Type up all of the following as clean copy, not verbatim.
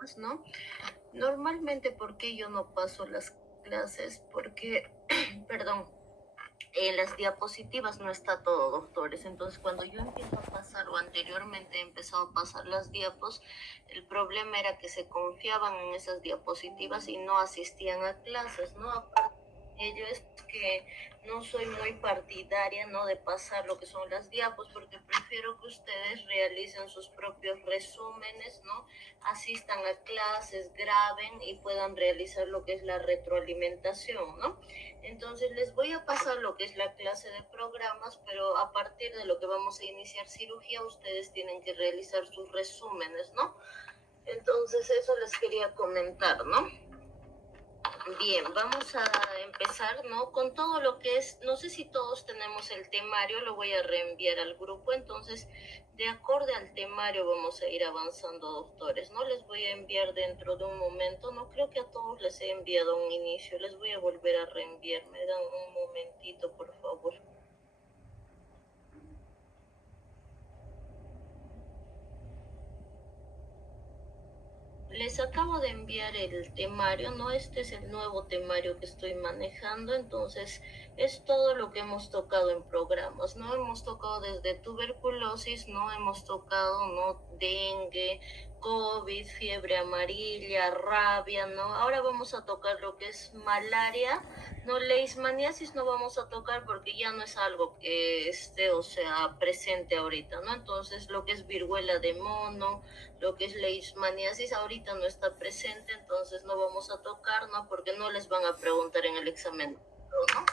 programas, ¿no? Normalmente, ¿por qué yo no paso las clases? Porque, perdón, en las diapositivas no está todo, doctores. Entonces, cuando yo empiezo a pasar o anteriormente he empezado a pasar las diapos, el problema era que se confiaban en esas diapositivas y no asistían a clases, ¿no? Aparte de ello es que no soy muy partidaria, ¿no? De pasar lo que son las diapos, porque prefiero que ustedes realicen sus propios resúmenes, ¿no? Asistan a clases, graben y puedan realizar lo que es la retroalimentación, ¿no? Entonces les voy a pasar lo que es la clase de programas, pero a partir de lo que vamos a iniciar cirugía, ustedes tienen que realizar sus resúmenes, ¿no? Entonces eso les quería comentar, ¿no? Bien, vamos a empezar, ¿no? Con todo lo que es, no sé si todos tenemos el temario, lo voy a reenviar al grupo, entonces, de acorde al temario vamos a ir avanzando, doctores, ¿no? Les voy a enviar dentro de un momento, no creo que a todos les he enviado un inicio, les voy a volver a reenviar, me dan un momentito, por favor. Les acabo de enviar el temario, ¿no? Este es el nuevo temario que estoy manejando, entonces es todo lo que hemos tocado en programas, ¿no? Hemos tocado desde tuberculosis, ¿no? Hemos tocado, ¿no? Dengue, COVID, fiebre amarilla, rabia, ¿no? Ahora vamos a tocar lo que es malaria, ¿no? Leishmaniasis no vamos a tocar porque ya no es algo que esté, o sea, presente ahorita, ¿no? Entonces lo que es viruela de mono, lo que es leishmaniasis ahorita no está presente, entonces no vamos a tocar, ¿no? Porque no les van a preguntar en el examen, ¿no?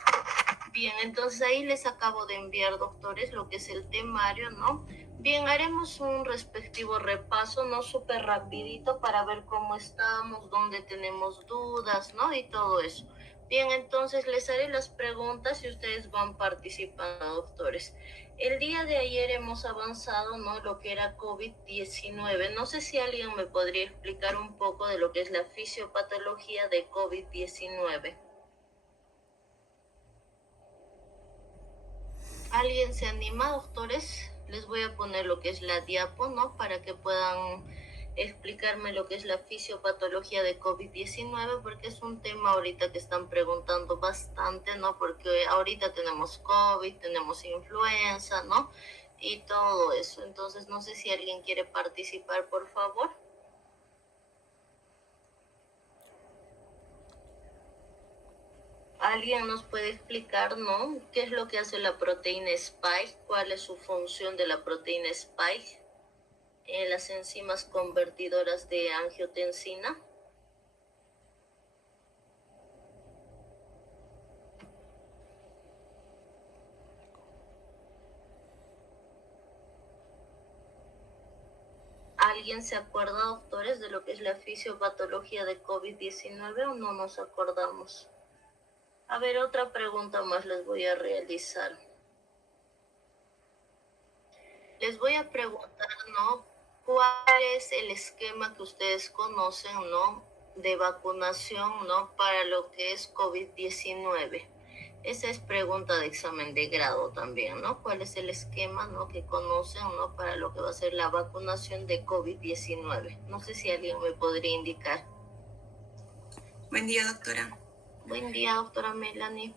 Bien, entonces ahí les acabo de enviar, doctores, lo que es el temario, ¿no? Bien, haremos un respectivo repaso, ¿no? Súper rapidito para ver cómo estamos, dónde tenemos dudas, ¿no? Y todo eso. Bien, entonces les haré las preguntas y ustedes van participando, doctores. El día de ayer hemos avanzado, ¿no? Lo que era COVID-19. No sé si alguien me podría explicar un poco de lo que es la fisiopatología de COVID-19. ¿Alguien se anima, doctores? Les voy a poner lo que es la diapo, ¿no? Para que puedan explicarme lo que es la fisiopatología de COVID-19, porque es un tema ahorita que están preguntando bastante, ¿no? Porque ahorita tenemos COVID, tenemos influenza, ¿no? Y todo eso. Entonces, no sé si alguien quiere participar, por favor. ¿Alguien nos puede explicar, no? ¿Qué es lo que hace la proteína Spike? ¿Cuál es su función de la proteína Spike? Las enzimas convertidoras de angiotensina. ¿Alguien se acuerda, doctores, de lo que es la fisiopatología de COVID-19 o no nos acordamos? A ver, otra pregunta más les voy a realizar. Les voy a preguntar, ¿no? ¿Cuál es el esquema que ustedes conocen, ¿no? De vacunación, ¿no? Para lo que es COVID-19. Esa es pregunta de examen de grado también, ¿no? ¿Cuál es el esquema, ¿no? Que conocen, ¿no? Para lo que va a ser la vacunación de COVID-19. No sé si alguien me podría indicar. Buen día, doctora. Buen día, doctora Melanie.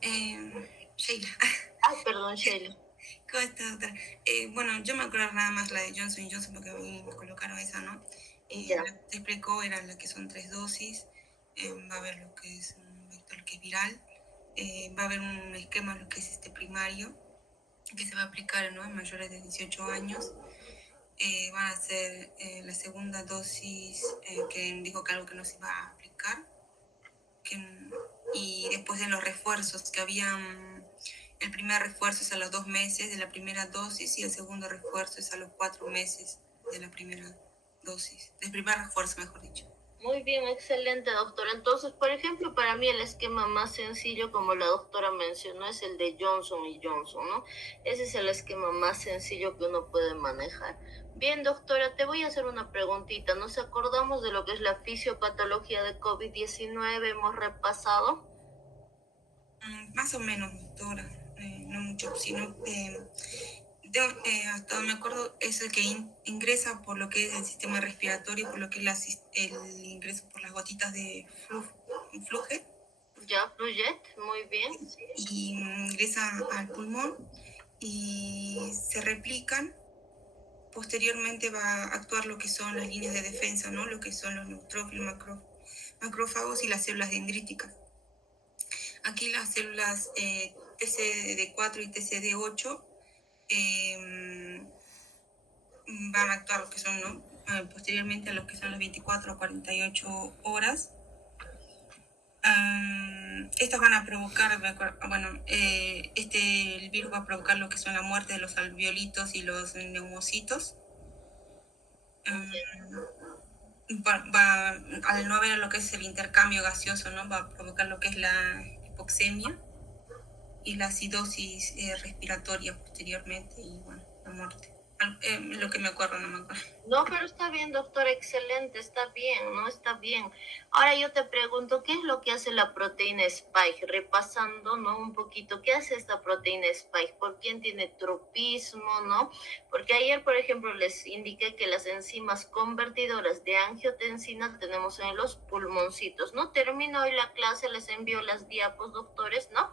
Sheila. Perdón, Sheila. ¿Cómo está, doctora? Bueno, yo me acuerdo nada más la de Johnson Johnson porque a mí me colocaron esa, ¿no? Ya. La que te explicó era la que son 3 dosis. Va a haber lo que es un vector que es viral. Va a haber un esquema, lo que es primario, que se va a aplicar, ¿no? En mayores de 18 años. Van a hacer la segunda dosis, que dijo que algo que no se iba a aplicar. Y después de los refuerzos que habían, el primer refuerzo es a los 2 meses de la primera dosis y el segundo refuerzo es a los 4 meses de la primera dosis, del primer refuerzo, mejor dicho. Muy bien, excelente, doctora. Entonces, por ejemplo, para mí el esquema más sencillo, como la doctora mencionó, es el de Johnson y Johnson, ¿no? Ese es el esquema más sencillo que uno puede manejar. Bien, doctora, te voy a hacer una preguntita. ¿Nos acordamos de lo que es la fisiopatología de COVID-19? ¿Hemos repasado? Más o menos, doctora. No mucho, sino hasta donde me acuerdo, es el que ingresa por lo que es el sistema respiratorio, por lo que es el ingreso por las gotitas de fluje. Ya, Flujet, muy bien. Y ingresa al pulmón y se replican. Posteriormente va a actuar lo que son las líneas de defensa, ¿no? Lo que son los neutrófilos, macrófagos y las células dendríticas. Aquí las células TCD4 y TCD8 van a actuar lo que son, ¿no? Posteriormente a lo que son las 24 a 48 horas. Estas van a provocar, el virus va a provocar lo que son la muerte de los alveolitos y los neumocitos. Al no haber lo que es el intercambio gaseoso, ¿no? Va a provocar lo que es la hipoxemia y la acidosis respiratoria posteriormente y bueno, la muerte. Lo que me acuerdo, no me acuerdo. No, pero está bien, doctor, excelente, está bien, ¿no? Está bien. Ahora yo te pregunto, ¿qué es lo que hace la proteína Spike? Repasando, ¿no? Un poquito, ¿qué hace esta proteína Spike? ¿Por quién tiene tropismo, no? Porque ayer, por ejemplo, les indiqué que las enzimas convertidoras de angiotensina tenemos en los pulmoncitos, ¿no? Termino hoy la clase, les envío las diapos, doctores, ¿no?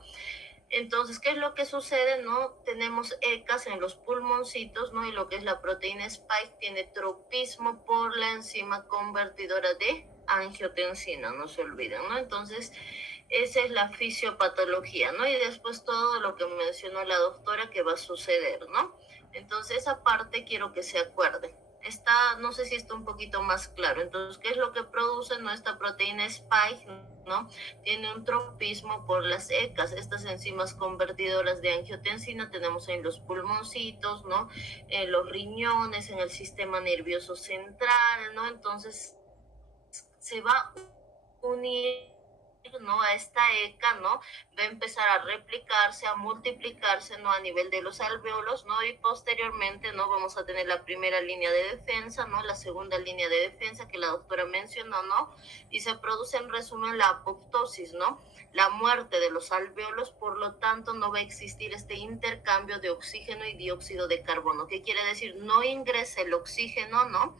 Entonces, ¿qué es lo que sucede? ¿No? Tenemos ECAs en los pulmoncitos, ¿no? Y lo que es la proteína Spike tiene tropismo por la enzima convertidora de angiotensina, no se olviden, ¿no? Entonces, esa es la fisiopatología, ¿no? Y después todo lo que mencionó la doctora que va a suceder, ¿no? Entonces, esa parte quiero que se acuerden. No sé si está un poquito más claro. Entonces, ¿qué es lo que produce nuestra proteína Spike, ¿no? Tiene un tropismo por las ECAs, estas enzimas convertidoras de angiotensina tenemos en los pulmoncitos, ¿no? En los riñones, en el sistema nervioso central, ¿no? Entonces se va a unir, ¿no? A esta ECA, ¿no? Va a empezar a replicarse, a multiplicarse, ¿no? A nivel de los alvéolos, ¿no? Y posteriormente, ¿no? Vamos a tener la primera línea de defensa, ¿no? La segunda línea de defensa que la doctora mencionó, ¿no? Y se produce en resumen la apoptosis, ¿no? La muerte de los alvéolos, por lo tanto, no va a existir este intercambio de oxígeno y dióxido de carbono. ¿Qué quiere decir? No ingresa el oxígeno, ¿no?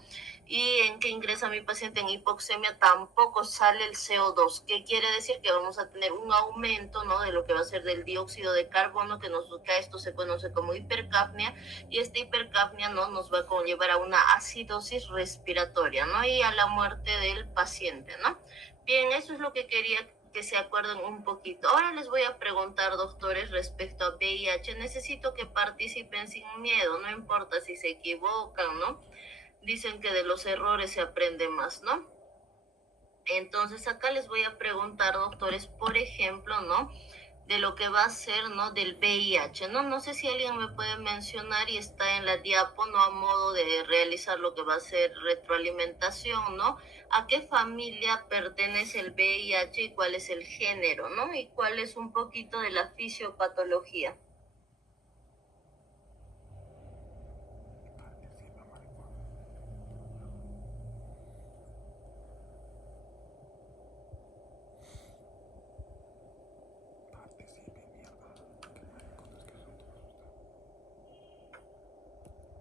Y en que ingresa mi paciente en hipoxemia tampoco sale el CO2. ¿Qué quiere decir? Que vamos a tener un aumento, ¿no? De lo que va a ser del dióxido de carbono, que esto se conoce como hipercapnia, y esta hipercapnia, ¿no? Nos va a conllevar a una acidosis respiratoria, ¿no? Y a la muerte del paciente, ¿no? Bien, eso es lo que quería que se acuerden un poquito. Ahora les voy a preguntar, doctores, respecto a VIH. Necesito que participen sin miedo, no importa si se equivocan, ¿no? Dicen que de los errores se aprende más, ¿no? Entonces acá les voy a preguntar, doctores, por ejemplo, ¿no? De lo que va a ser, ¿no? Del VIH, ¿no? No sé si alguien me puede mencionar y está en la diapo, ¿no? A modo de realizar lo que va a ser retroalimentación, ¿no? ¿A qué familia pertenece el VIH y cuál es el género, ¿no? Y cuál es un poquito de la fisiopatología.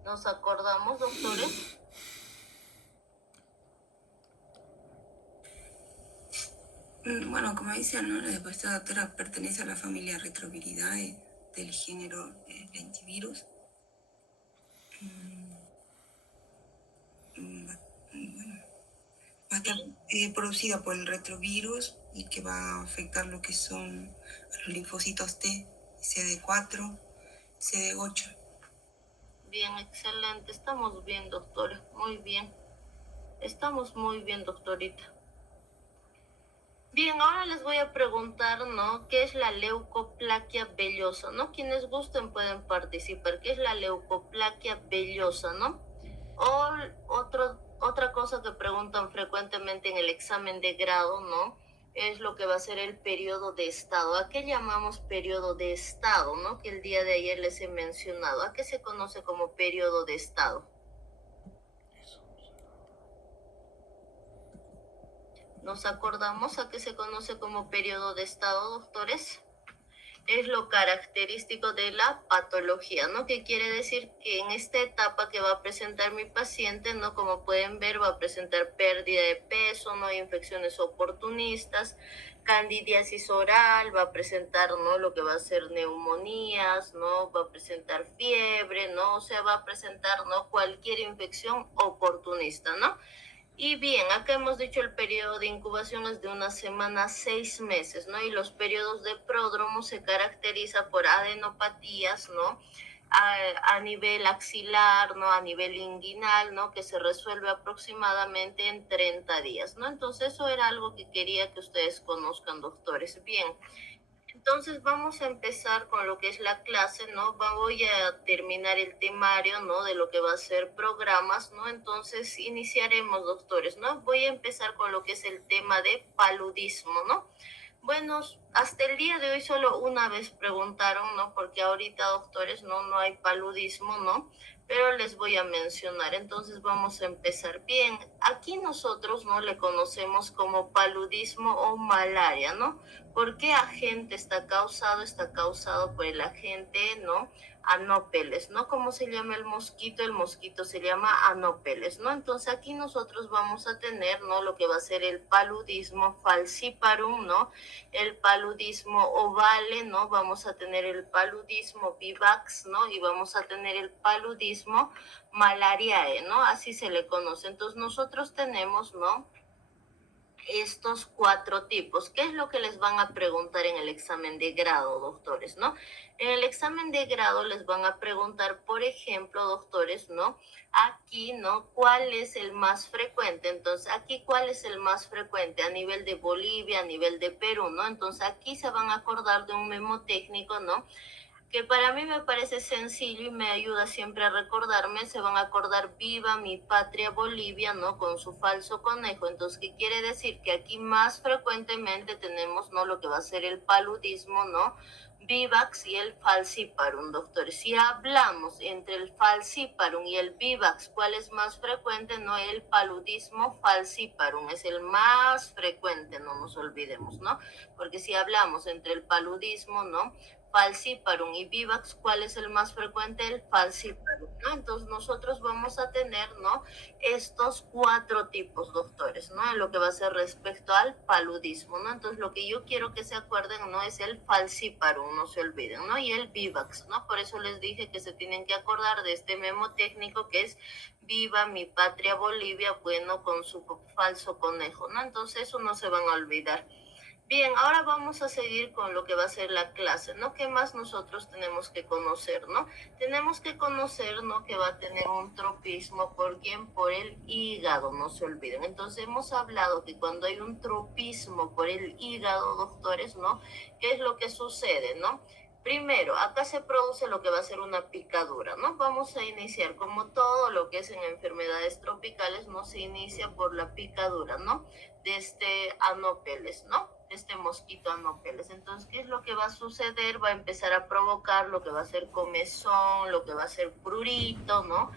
¿Nos acordamos, doctores? Bueno, como dicen, ¿no? La esta doctora pertenece a la familia Retroviridae del género lentivirus. Bueno, va a estar producida por el retrovirus y que va a afectar lo que son los linfocitos T, CD4, CD8. Bien, excelente. Estamos bien, doctora. Muy bien. Estamos muy bien, doctorita. Bien, ahora les voy a preguntar, ¿no? ¿Qué es la leucoplaquia vellosa, ¿no? Quienes gusten pueden participar. ¿Qué es la leucoplaquia vellosa, ¿no? O otra cosa que preguntan frecuentemente en el examen de grado, ¿no? Es lo que va a ser el periodo de estado. ¿A qué llamamos periodo de estado, ¿no? Que el día de ayer les he mencionado. ¿A qué se conoce como periodo de estado? ¿Nos acordamos a qué se conoce como periodo de estado, doctores? es lo característico de la patología, ¿no? Que quiere decir que en esta etapa que va a presentar mi paciente, ¿no? Como pueden ver, va a presentar pérdida de peso, ¿no? Infecciones oportunistas, candidiasis oral, va a presentar, ¿no? Lo que va a ser neumonías, ¿no? Va a presentar fiebre, ¿no? O sea, va a presentar, ¿no? Cualquier infección oportunista, ¿no? Y bien, acá hemos dicho el periodo de incubación es de 1 semana a 6 meses, ¿no? Y los periodos de pródromo se caracteriza por adenopatías, ¿no? A nivel axilar, ¿no? A nivel inguinal, ¿no? Que se resuelve aproximadamente en 30 días, ¿no? Entonces eso era algo que quería que ustedes conozcan, doctores. Bien. Entonces vamos a empezar con lo que es la clase, ¿no? Voy a terminar el temario, ¿no? De lo que va a ser programas, ¿no? Entonces iniciaremos, doctores, ¿no? Voy a empezar con lo que es el tema de paludismo, ¿no? Bueno, hasta el día de hoy solo una vez preguntaron, ¿no? Porque ahorita, doctores, no hay paludismo, ¿no? Pero les voy a mencionar. Entonces vamos a empezar bien. Aquí nosotros, ¿no? Le conocemos como paludismo o malaria, ¿no? ¿Por qué agente está causado? Está causado por el agente, ¿no? Anópeles, ¿no? ¿Cómo se llama el mosquito? El mosquito se llama Anópeles, ¿no? Entonces aquí nosotros vamos a tener, ¿no? Lo que va a ser el paludismo falciparum, ¿no? El paludismo ovale, ¿no? Vamos a tener el paludismo vivax, ¿no? Y vamos a tener el paludismo malariae, ¿no? Así se le conoce. Entonces nosotros tenemos, ¿no? Estos 4 tipos. ¿Qué es lo que les van a preguntar en el examen de grado, doctores, no? En el examen de grado les van a preguntar, por ejemplo, doctores, ¿no? Aquí, ¿no? ¿Cuál es el más frecuente? Entonces, aquí, ¿cuál es el más frecuente? A nivel de Bolivia, a nivel de Perú, ¿no? Entonces, aquí se van a acordar de un memotécnico, ¿no? Que para mí me parece sencillo y me ayuda siempre a recordarme. Se van a acordar viva mi patria Bolivia, ¿no? Con su falso conejo. Entonces, ¿qué quiere decir? Que aquí más frecuentemente tenemos, ¿no? Lo que va a ser el paludismo, ¿no? Vivax y el falciparum, doctor. Si hablamos entre el falciparum y el vivax, ¿cuál es más frecuente? No, el paludismo falciparum es el más frecuente, no nos olvidemos, ¿no? Porque si hablamos entre el paludismo, ¿no? Falciparum y vivax, ¿cuál es el más frecuente? El falciparum, ¿no? Entonces nosotros vamos a tener, ¿no? Estos 4 tipos, doctores, ¿no? En lo que va a ser respecto al paludismo, ¿no? Entonces lo que yo quiero que se acuerden, ¿no? Es el falciparum, no se olviden, ¿no? Y el vivax, ¿no? Por eso les dije que se tienen que acordar de este memo técnico que es viva mi patria Bolivia, bueno, con su falso conejo, ¿no? Entonces eso no se van a olvidar. Bien, ahora vamos a seguir con lo que va a ser la clase, ¿no? ¿Qué más nosotros tenemos que conocer, no? Tenemos que conocer, ¿no? Que va a tener un tropismo, ¿por quién? Por el hígado, no se olviden. Entonces hemos hablado que cuando hay un tropismo por el hígado, doctores, ¿no? ¿Qué es lo que sucede, no? Primero, acá se produce lo que va a ser una picadura, ¿no? Vamos a iniciar, como todo lo que es en enfermedades tropicales, no se inicia por la picadura, ¿no? De este Anópeles, ¿no? De este mosquito Anópeles. Entonces, ¿qué es lo que va a suceder? Va a empezar a provocar lo que va a ser comezón, lo que va a ser prurito, ¿no?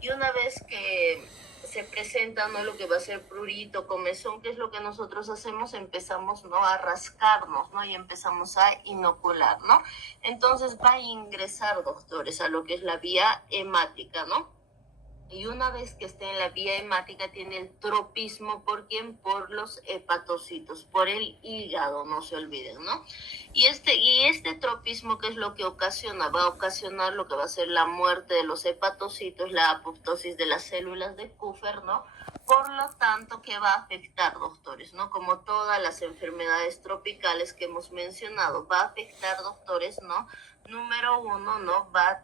Y una vez que se presenta, ¿no? Lo que va a ser prurito, comezón, ¿qué es lo que nosotros hacemos? Empezamos, ¿no? A rascarnos, ¿no? Y empezamos a inocular, ¿no? Entonces va a ingresar, doctores, a lo que es la vía hemática, ¿no? Y una vez que esté en la vía hemática tiene el tropismo, ¿por quién? Por los hepatocitos, por el hígado, no se olviden, ¿no? Y este tropismo, ¿qué es lo que ocasiona? Va a ocasionar lo que va a ser la muerte de los hepatocitos, la apoptosis de las células de Kupffer, ¿no? Por lo tanto, ¿qué va a afectar, doctores? ¿No? Como todas las enfermedades tropicales que hemos mencionado, va a afectar, doctores, ¿no? Número 1, ¿no? Va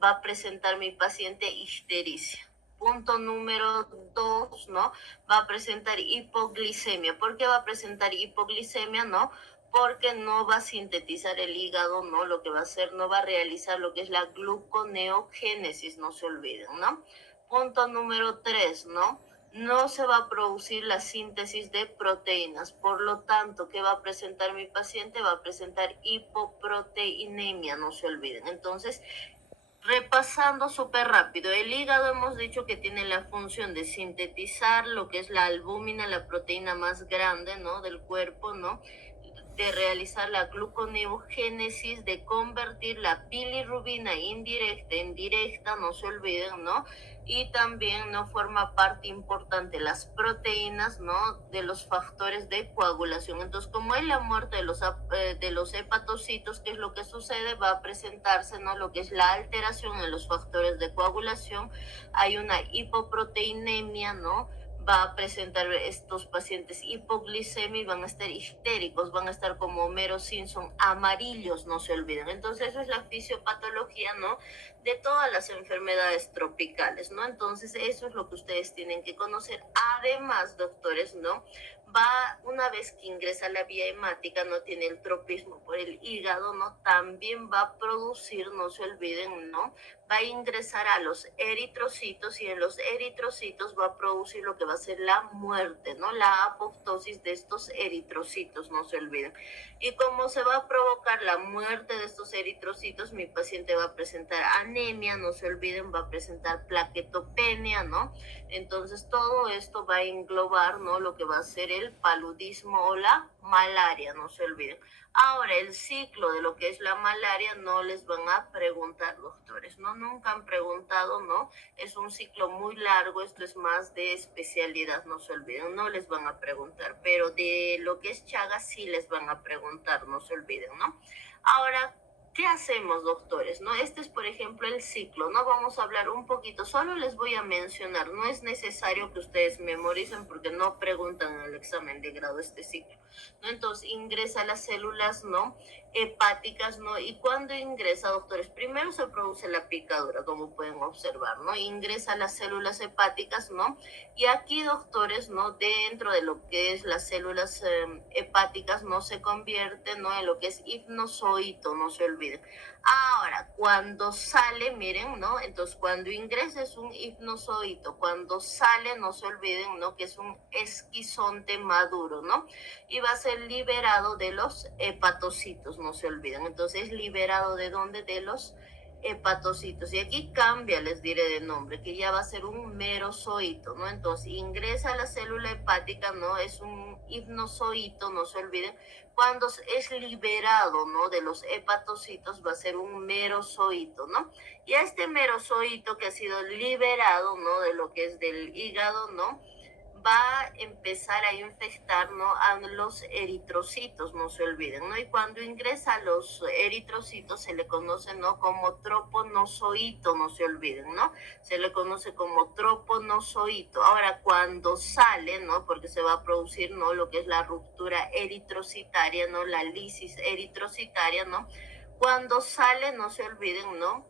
a presentar mi paciente ictericia. Punto número 2, ¿no? Va a presentar hipoglicemia. ¿Por qué va a presentar hipoglicemia? ¿No? Porque no va a sintetizar el hígado, ¿no? Lo que va a hacer, no va a realizar lo que es la gluconeogénesis, no se olviden, ¿no? Punto número 3, ¿no? No se va a producir la síntesis de proteínas. Por lo tanto, ¿qué va a presentar mi paciente? Va a presentar hipoproteinemia, no se olviden. Entonces, repasando súper rápido, el hígado hemos dicho que tiene la función de sintetizar lo que es la albúmina, la proteína más grande, ¿no? Del cuerpo, ¿no? de realizar la gluconeogénesis, de convertir la bilirrubina indirecta en directa, no se olviden, ¿no? Y también no forma parte importante las proteínas, ¿no? De los factores de coagulación. Entonces, como hay la muerte de los hepatocitos, ¿qué es lo que sucede? Va a presentarse, ¿no? Lo que es la alteración en los factores de coagulación. Hay una hipoproteinemia, ¿no? Va a presentar estos pacientes hipoglicemia y van a estar histéricos, van a estar como Homero Simpson, amarillos, no se olviden. Entonces, eso es la fisiopatología, ¿no? De todas las enfermedades tropicales, ¿no? Entonces, eso es lo que ustedes tienen que conocer. Además, doctores, ¿no? Una vez que ingresa a la vía hemática, no tiene el tropismo por el hígado, ¿no? También va a producir, no se olviden, ¿no? Va a ingresar a los eritrocitos y en los eritrocitos va a producir lo que va a ser la muerte, ¿no? La apoptosis de estos eritrocitos, no se olviden. Y como se va a provocar la muerte de estos eritrocitos, mi paciente va a presentar anemia, no se olviden, va a presentar plaquetopenia, ¿no? Entonces todo esto va a englobar, ¿no? Lo que va a ser el paludismo o la malaria, no se olviden. Ahora, el ciclo de lo que es la malaria no les van a preguntar, doctores, ¿no? Nunca han preguntado, ¿no? Es un ciclo muy largo, esto es más de especialidad, no se olviden, no les van a preguntar, pero de lo que es Chagas sí les van a preguntar, no se olviden, ¿no? Ahora, ¿qué hacemos, doctores? ¿No? Este es, por ejemplo, el ciclo, ¿no? Vamos a hablar un poquito, solo les voy a mencionar, no es necesario que ustedes memoricen porque no preguntan en el examen de grado este ciclo, ¿no? Entonces, ingresa las células, ¿no? Hepáticas, ¿no? Y cuando ingresa, doctores, primero se produce la picadura, como pueden observar, ¿no? Ingresa las células hepáticas, ¿no? Y aquí, doctores, ¿no? Dentro de lo que es las células hepáticas, ¿no? Se convierte, ¿no? En lo que es hipnozoito, no se olviden. Ahora, cuando sale, miren, ¿no? Entonces, cuando ingresa es un hipnozoito, cuando sale, no se olviden, ¿no? Que es un esquizonte maduro, ¿no? Y va a ser liberado de los hepatocitos, no se olviden. Entonces, liberado ¿de dónde? De los hepatocitos. Y aquí cambia, les diré de nombre, que ya va a ser un merozoito, ¿no? Entonces, ingresa a la célula hepática, ¿no? Es un hipnozoito, no se olviden. Cuando es liberado, ¿no? De los hepatocitos va a ser un merozoito, ¿no? Y a este merozoito que ha sido liberado, ¿no? De lo que es del hígado, ¿no? Va a empezar a infectar, ¿no? A los eritrocitos, no se olviden, ¿no? Y cuando ingresa a los eritrocitos se le conoce, ¿no? Como troponozoito, no se olviden, ¿no? Se le conoce como troponozoito. Ahora, cuando sale, ¿no? Porque se va a producir, ¿no? Lo que es la ruptura eritrocitaria, ¿no? La lisis eritrocitaria, ¿no? Cuando sale, no se olviden, ¿no?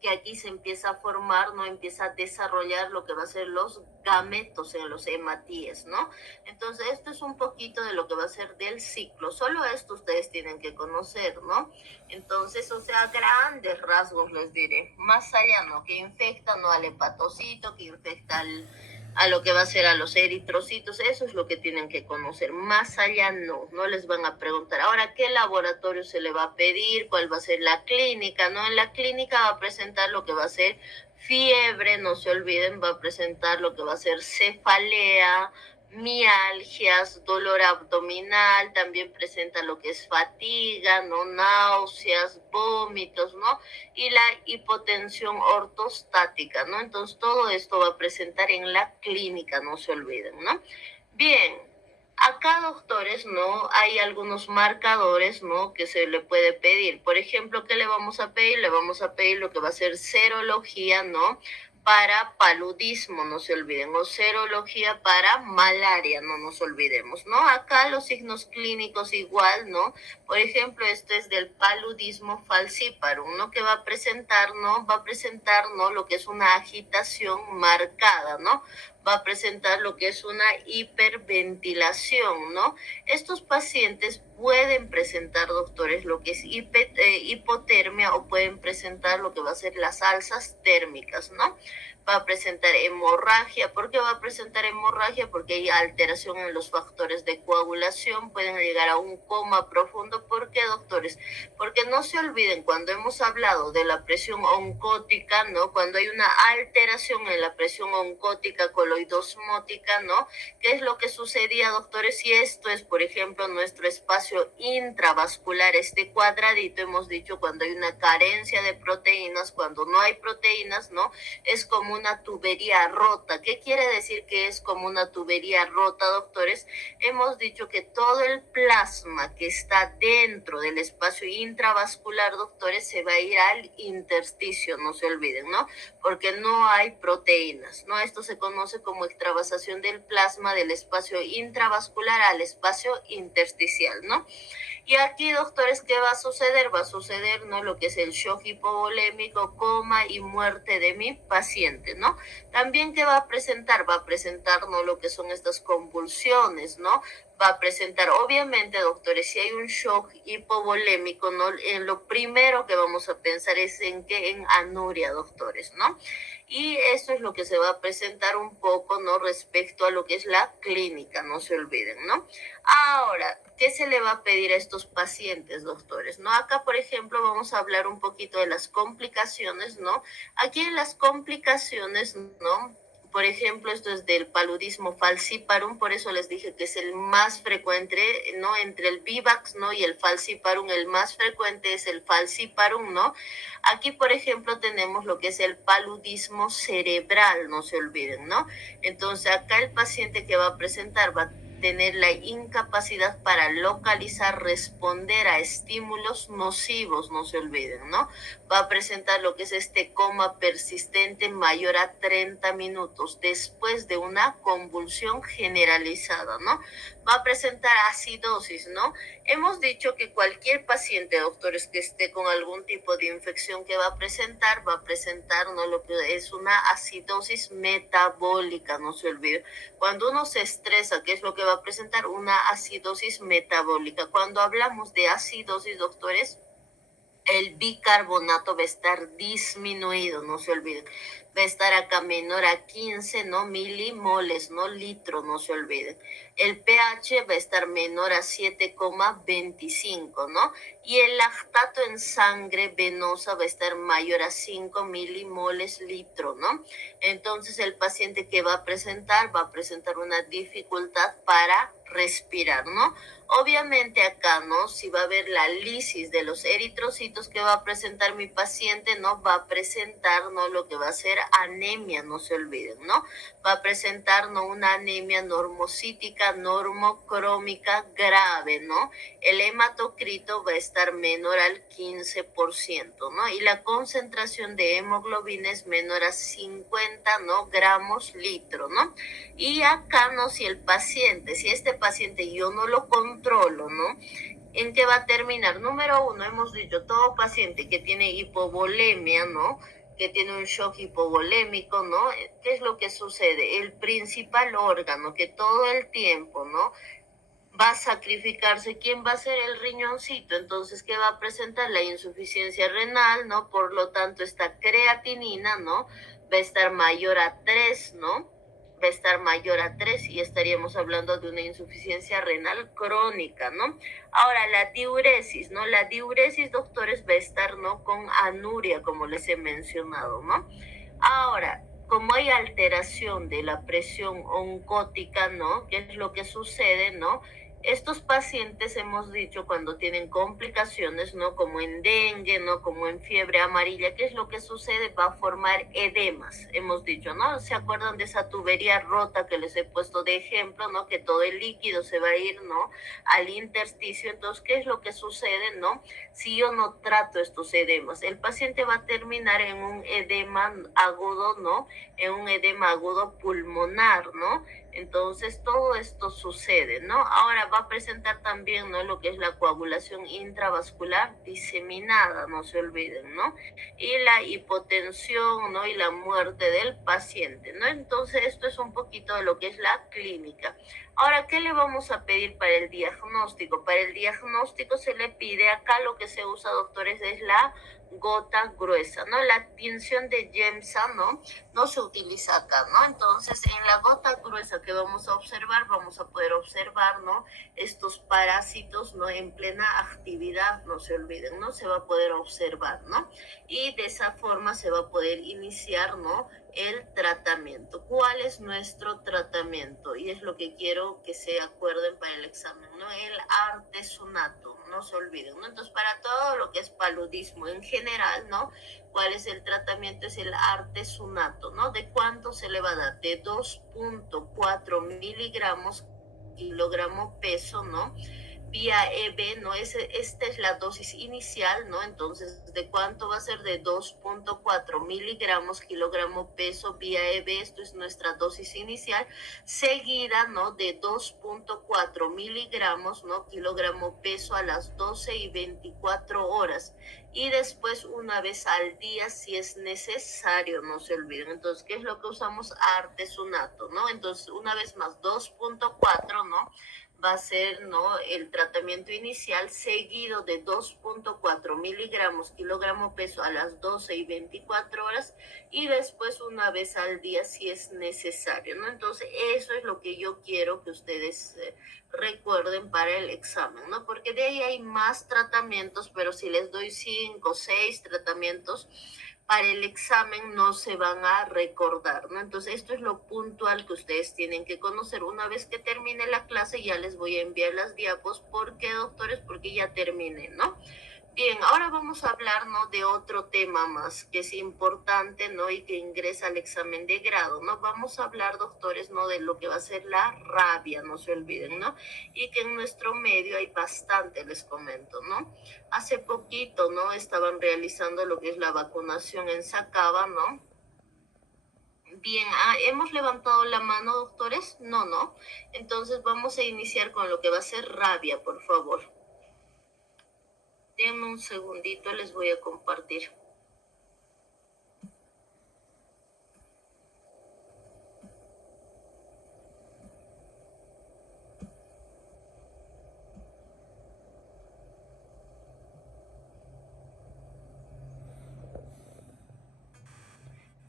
Que aquí se empieza a formar, ¿no? Empieza a desarrollar lo que va a ser los gametos en los hematíes, ¿no? Entonces, esto es un poquito de lo que va a ser del ciclo. Solo esto ustedes tienen que conocer, ¿no? Entonces, o sea, grandes rasgos les diré. Más allá, ¿no? Que infecta, ¿no? Al hepatocito, que infecta a lo que va a ser a los eritrocitos, eso es lo que tienen que conocer. Más allá no les van a preguntar. Ahora, ¿qué laboratorio se le va a pedir? ¿Cuál va a ser la clínica? ¿No? En la clínica va a presentar lo que va a ser fiebre, no se olviden, va a presentar lo que va a ser cefalea, mialgias, dolor abdominal, también presenta lo que es fatiga, ¿no? Náuseas, vómitos, ¿no? Y la hipotensión ortostática, ¿no? Entonces todo esto va a presentar en la clínica, no se olviden, ¿no? Bien, acá, doctores, ¿no? Hay algunos marcadores, ¿no? Que se le puede pedir. Por ejemplo, ¿qué le vamos a pedir? Le vamos a pedir lo que va a ser serología, ¿no? Para paludismo, no se olviden, o serología para malaria, no nos olvidemos, ¿no? Acá los signos clínicos igual, ¿no? Por ejemplo, esto es del paludismo falciparum, ¿no? Que va a presentar, ¿no? Va a presentar, ¿no? Lo que es una agitación marcada, ¿no? Va a presentar lo que es una hiperventilación, ¿no? Estos pacientes pueden presentar, doctores, lo que es hipotermia o pueden presentar lo que va a ser las alzas térmicas, ¿no? va a presentar hemorragia. ¿Por qué va a presentar hemorragia? Porque hay alteración en los factores de coagulación, pueden llegar a un coma profundo. ¿Por qué, doctores? Porque no se olviden, cuando hemos hablado de la presión oncótica, ¿no? Cuando hay una alteración en la presión oncótica coloidosmótica, ¿no? ¿Qué es lo que sucedía, doctores? Si esto es, por ejemplo, nuestro espacio intravascular, este cuadradito, hemos dicho, cuando hay una carencia de proteínas, cuando no hay proteínas, ¿no? Es como una tubería rota. ¿Qué quiere decir que es como una tubería rota, doctores? Hemos dicho que todo el plasma que está dentro del espacio intravascular, doctores, se va a ir al intersticio, no se olviden, ¿no? Porque no hay proteínas, ¿no? Esto se conoce como extravasación del plasma del espacio intravascular al espacio intersticial, ¿no? Y aquí, doctores, ¿qué va a suceder? Va a suceder, ¿no? Lo que es el shock hipovolémico, coma y muerte de mi paciente, ¿no? También, ¿qué va a presentar? Va a presentar, ¿no? Lo que son estas convulsiones, ¿no? Va a presentar, obviamente, doctores, si hay un shock hipovolémico, ¿no? En lo primero que vamos a pensar es en que en anuria, doctores, ¿no? Y eso es lo que se va a presentar un poco, ¿no? Respecto a lo que es la clínica, no se olviden, ¿no? Ahora, ¿qué se le va a pedir a estos pacientes, doctores? ¿No? Acá, por ejemplo, vamos a hablar un poquito de las complicaciones, ¿no? Aquí en las complicaciones, ¿no? Por ejemplo, esto es del paludismo falciparum, por eso les dije que es el más frecuente, ¿no? Entre el vivax, ¿no? Y el falciparum, el más frecuente es el falciparum, ¿no? Aquí, por ejemplo, tenemos lo que es el paludismo cerebral, no se olviden, ¿no? Entonces, acá el paciente que va a presentar va a tener la incapacidad para localizar, responder a estímulos nocivos, no se olviden, ¿no? Va a presentar lo que es este coma persistente mayor a 30 minutos después de una convulsión generalizada, ¿no? Va a presentar acidosis, ¿no? Hemos dicho que cualquier paciente, doctores, que esté con algún tipo de infección que va a presentar, ¿no? Lo que es una acidosis metabólica, no se olvide. Cuando uno se estresa, ¿qué es lo que va a presentar? Una acidosis metabólica. Cuando hablamos de acidosis, doctores, el bicarbonato va a estar disminuido, no se olviden. Va a estar acá menor a 15, ¿no? Milimoles, no litro, no se olviden. El pH va a estar menor a 7,25, ¿no? Y el lactato en sangre venosa va a estar mayor a 5 milimoles litro, ¿no? Entonces el paciente que va a presentar una dificultad para respirar, ¿no? Obviamente acá, ¿no? Si va a haber la lisis de los eritrocitos que va a presentar mi paciente, ¿no? Va a presentar, ¿no? Lo que va a ser anemia, no se olviden, ¿no? Va a presentar, ¿no? Una anemia normocítica, normocrómica grave, ¿no? El hematocrito va a estar menor al 15%, ¿no? Y la concentración de hemoglobina es menor a 50, ¿no? gramos litro, ¿no? Y acá, ¿no? Si este paciente yo no lo controlo, ¿no? ¿En qué va a terminar? Número uno, hemos dicho, todo paciente que tiene hipovolemia, ¿no? Que tiene un shock hipovolémico, ¿no? ¿Qué es lo que sucede? El principal órgano que todo el tiempo, ¿no? Va a sacrificarse, ¿quién va a ser? El riñoncito. Entonces, ¿qué va a presentar? La insuficiencia renal, ¿no? Por lo tanto, esta creatinina, ¿no? Va a estar mayor a 3, ¿no? Va a estar mayor a 3 y estaríamos hablando de una insuficiencia renal crónica, ¿no? Ahora, la diuresis, ¿no? La diuresis, doctores, va a estar, ¿no? Con anuria, como les he mencionado, ¿no? Ahora, como hay alteración de la presión oncótica, ¿no? ¿Qué es lo que sucede, no? Estos pacientes, hemos dicho, cuando tienen complicaciones, ¿no? Como en dengue, ¿no? Como en fiebre amarilla, ¿qué es lo que sucede? Va a formar edemas, hemos dicho, ¿no? ¿Se acuerdan de esa tubería rota que les he puesto de ejemplo, ¿no? Que todo el líquido se va a ir, ¿no? Al intersticio. Entonces, ¿qué es lo que sucede, no? Si yo no trato estos edemas, el paciente va a terminar en un edema agudo, ¿no? En un edema agudo pulmonar, ¿no? Entonces, todo esto sucede, ¿no? Ahora va a presentar también, ¿no? Lo que es la coagulación intravascular diseminada, no se olviden, ¿no? Y la hipotensión, ¿no? Y la muerte del paciente, ¿no? Entonces, esto es un poquito de lo que es la clínica. Ahora, ¿qué le vamos a pedir para el diagnóstico? Para el diagnóstico se le pide, acá lo que se usa, doctores, es la gota gruesa, ¿no? La tinción de Yemsa, ¿no? No se utiliza acá, ¿no? Entonces, en la gota gruesa que vamos a observar, vamos a poder observar, ¿no? Estos parásitos, ¿no? En plena actividad, no se olviden, ¿no? Se va a poder observar, ¿no? Y de esa forma se va a poder iniciar, ¿no? El tratamiento. ¿Cuál es nuestro tratamiento? Y es lo que quiero que se acuerden para el examen, ¿no? El artesonato, no se olviden, ¿no? Entonces, para todo lo que es paludismo en general, ¿no? ¿Cuál es el tratamiento? Es el artesonato, ¿no? ¿De cuánto se le va a dar? De 2.4 miligramos kilogramo peso, ¿no? Vía EB, ¿no? Esta es la dosis inicial, ¿no? Entonces, ¿de cuánto va a ser? De 2.4 miligramos kilogramo peso vía EB, esto es nuestra dosis inicial, seguida, ¿no? De 2.4 miligramos, ¿no? Kilogramo peso a las 12:24. Y después una vez al día si es necesario, no se olviden. Entonces, ¿qué es lo que usamos? Artesonato, ¿no? Entonces, una vez más, 2.4, ¿no? Va a ser, ¿no? El tratamiento inicial seguido de 2.4 miligramos kilogramo peso a las 12:24 y después una vez al día si es necesario, ¿no? Entonces eso es lo que yo quiero que ustedes recuerden para el examen, ¿no? Porque de ahí hay más tratamientos, pero si les doy 5 o 6 tratamientos, para el examen no se van a recordar, ¿no? Entonces esto es lo puntual que ustedes tienen que conocer. Una vez que termine la clase ya les voy a enviar las diapos. ¿Por qué, doctores? Porque ya terminé, ¿no? Bien, ahora vamos a hablar, ¿no? De otro tema más que es importante, ¿no? Y que ingresa al examen de grado, ¿no? Vamos a hablar, doctores, ¿no? De lo que va a ser la rabia, no se olviden, ¿no? Y que en nuestro medio hay bastante, les comento, ¿no? Hace poquito, ¿no? Estaban realizando lo que es la vacunación en Sacaba, ¿no? Bien, ¿hemos levantado la mano, doctores? No, no. Entonces vamos a iniciar con lo que va a ser rabia, por favor. Denme un segundito, les voy a compartir.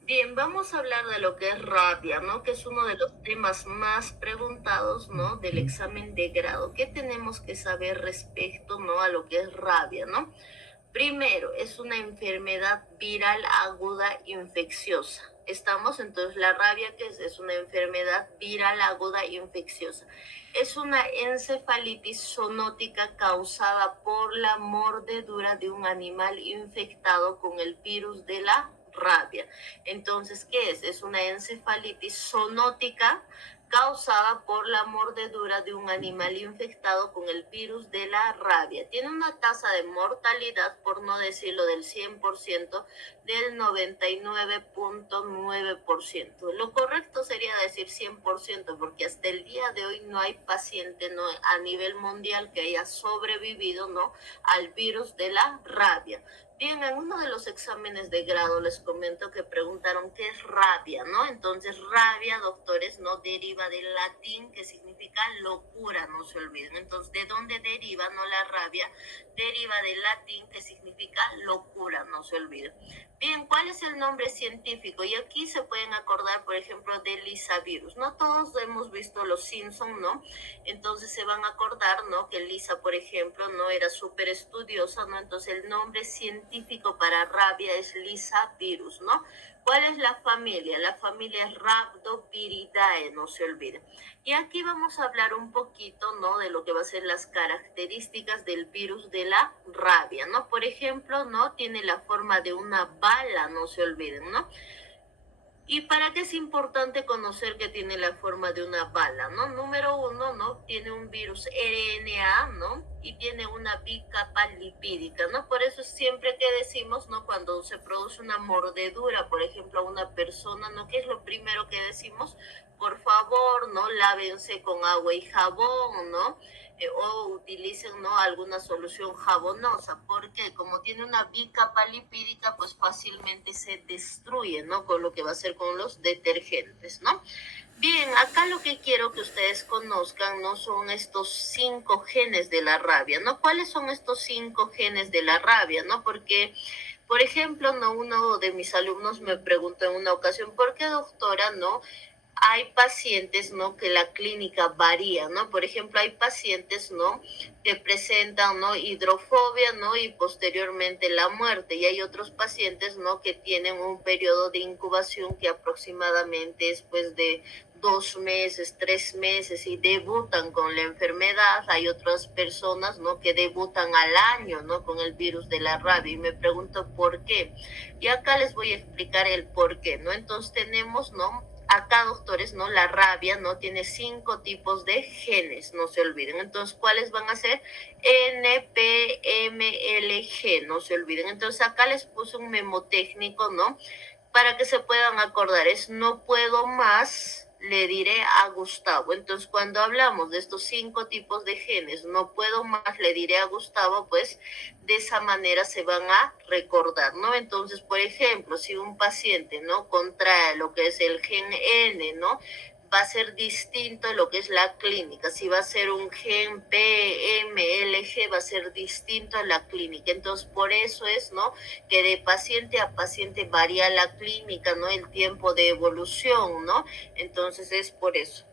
Bien, vamos a hablar de lo que es rabia, ¿no? Que es uno de los temas más preguntados, ¿no? Del examen de grado. ¿Qué tenemos que saber respecto, ¿no? A lo que es rabia, ¿no? Primero, es una enfermedad viral aguda infecciosa. ¿Estamos? Entonces, la rabia, ¿qué es? Es una enfermedad viral aguda infecciosa. Es una encefalitis zoonótica causada por la mordedura de un animal infectado con el virus de la rabia. Entonces, ¿qué es? Es una encefalitis zoonótica causada por la mordedura de un animal infectado con el virus de la rabia. Tiene una tasa de mortalidad, por no decirlo del 100%, del 99.9%. Lo correcto sería decir 100%, porque hasta el día de hoy no hay paciente, ¿no? A nivel mundial que haya sobrevivido, ¿no? Al virus de la rabia. Bien, en uno de los exámenes de grado les comento que preguntaron qué es rabia, ¿no? Entonces, rabia, doctores, ¿no? Deriva del latín que significa locura, no se olviden. Entonces, ¿de dónde deriva, no? La rabia deriva del latín que significa locura, no se olviden. Bien, ¿cuál es el nombre científico? Y aquí se pueden acordar, por ejemplo, del Lisavirus. No todos hemos visto Los Simpson, ¿no? Entonces se van a acordar, ¿no? Que Lisa, por ejemplo, no era súper estudiosa, ¿no? Entonces el nombre científico para rabia es Lisavirus, ¿no? ¿Cuál es la familia? La familia es Rhabdoviridae, no se olviden. Y aquí vamos a hablar un poquito, ¿no? De lo que va a ser las características del virus de la rabia, ¿no? Por ejemplo, ¿no? Tiene la forma de una bala, no se olviden, ¿no? ¿Y para qué es importante conocer que tiene la forma de una bala, no? Número uno, ¿no? Tiene un virus RNA, ¿no? Y tiene una bicapa lipídica, ¿no? Por eso siempre que decimos, ¿no? Cuando se produce una mordedura, por ejemplo, a una persona, ¿no? ¿Qué es lo primero que decimos? Por favor, ¿no? Lávense con agua y jabón, ¿no? O utilicen, ¿no? Alguna solución jabonosa, porque como tiene una bicapa lipídica, pues fácilmente se destruye, ¿no? Con lo que va a ser con los detergentes, ¿no? Bien, acá lo que quiero que ustedes conozcan no son estos 5 genes de la rabia, ¿no? ¿Cuáles son estos 5 genes de la rabia, no? Porque, por ejemplo, no, uno de mis alumnos me preguntó en una ocasión, ¿por qué, doctora, no? Hay pacientes, ¿no? Que la clínica varía, ¿no? Por ejemplo, hay pacientes, ¿no? Que presentan, ¿no? Hidrofobia, ¿no? Y posteriormente la muerte. Y hay otros pacientes, ¿no? Que tienen un periodo de incubación que aproximadamente es, pues, de 2 meses, 3 meses y debutan con la enfermedad. Hay otras personas, ¿no? Que debutan al año, ¿no? Con el virus de la rabia. Y me pregunto por qué. Y acá les voy a explicar el por qué, ¿no? Entonces tenemos, ¿no? Acá, doctores, ¿no? La rabia, ¿no? Tiene 5 tipos de genes, no se olviden. Entonces, ¿cuáles van a ser? N, P, M, L, G, no se olviden. Entonces, acá les puse un memotécnico, ¿no? Para que se puedan acordar, es no puedo más, le diré a Gustavo. Entonces, cuando hablamos de estos 5 tipos de genes, no puedo más, le diré a Gustavo, pues de esa manera se van a recordar, ¿no? Entonces, por ejemplo, si un paciente, ¿no? Contrae lo que es el gen N, ¿no? Va a ser distinto a lo que es la clínica. Si va a ser un gen PMLG, va a ser distinto a la clínica. Entonces, por eso es, ¿no? Que de paciente a paciente varía la clínica, ¿no? El tiempo de evolución, ¿no? Entonces, es por eso.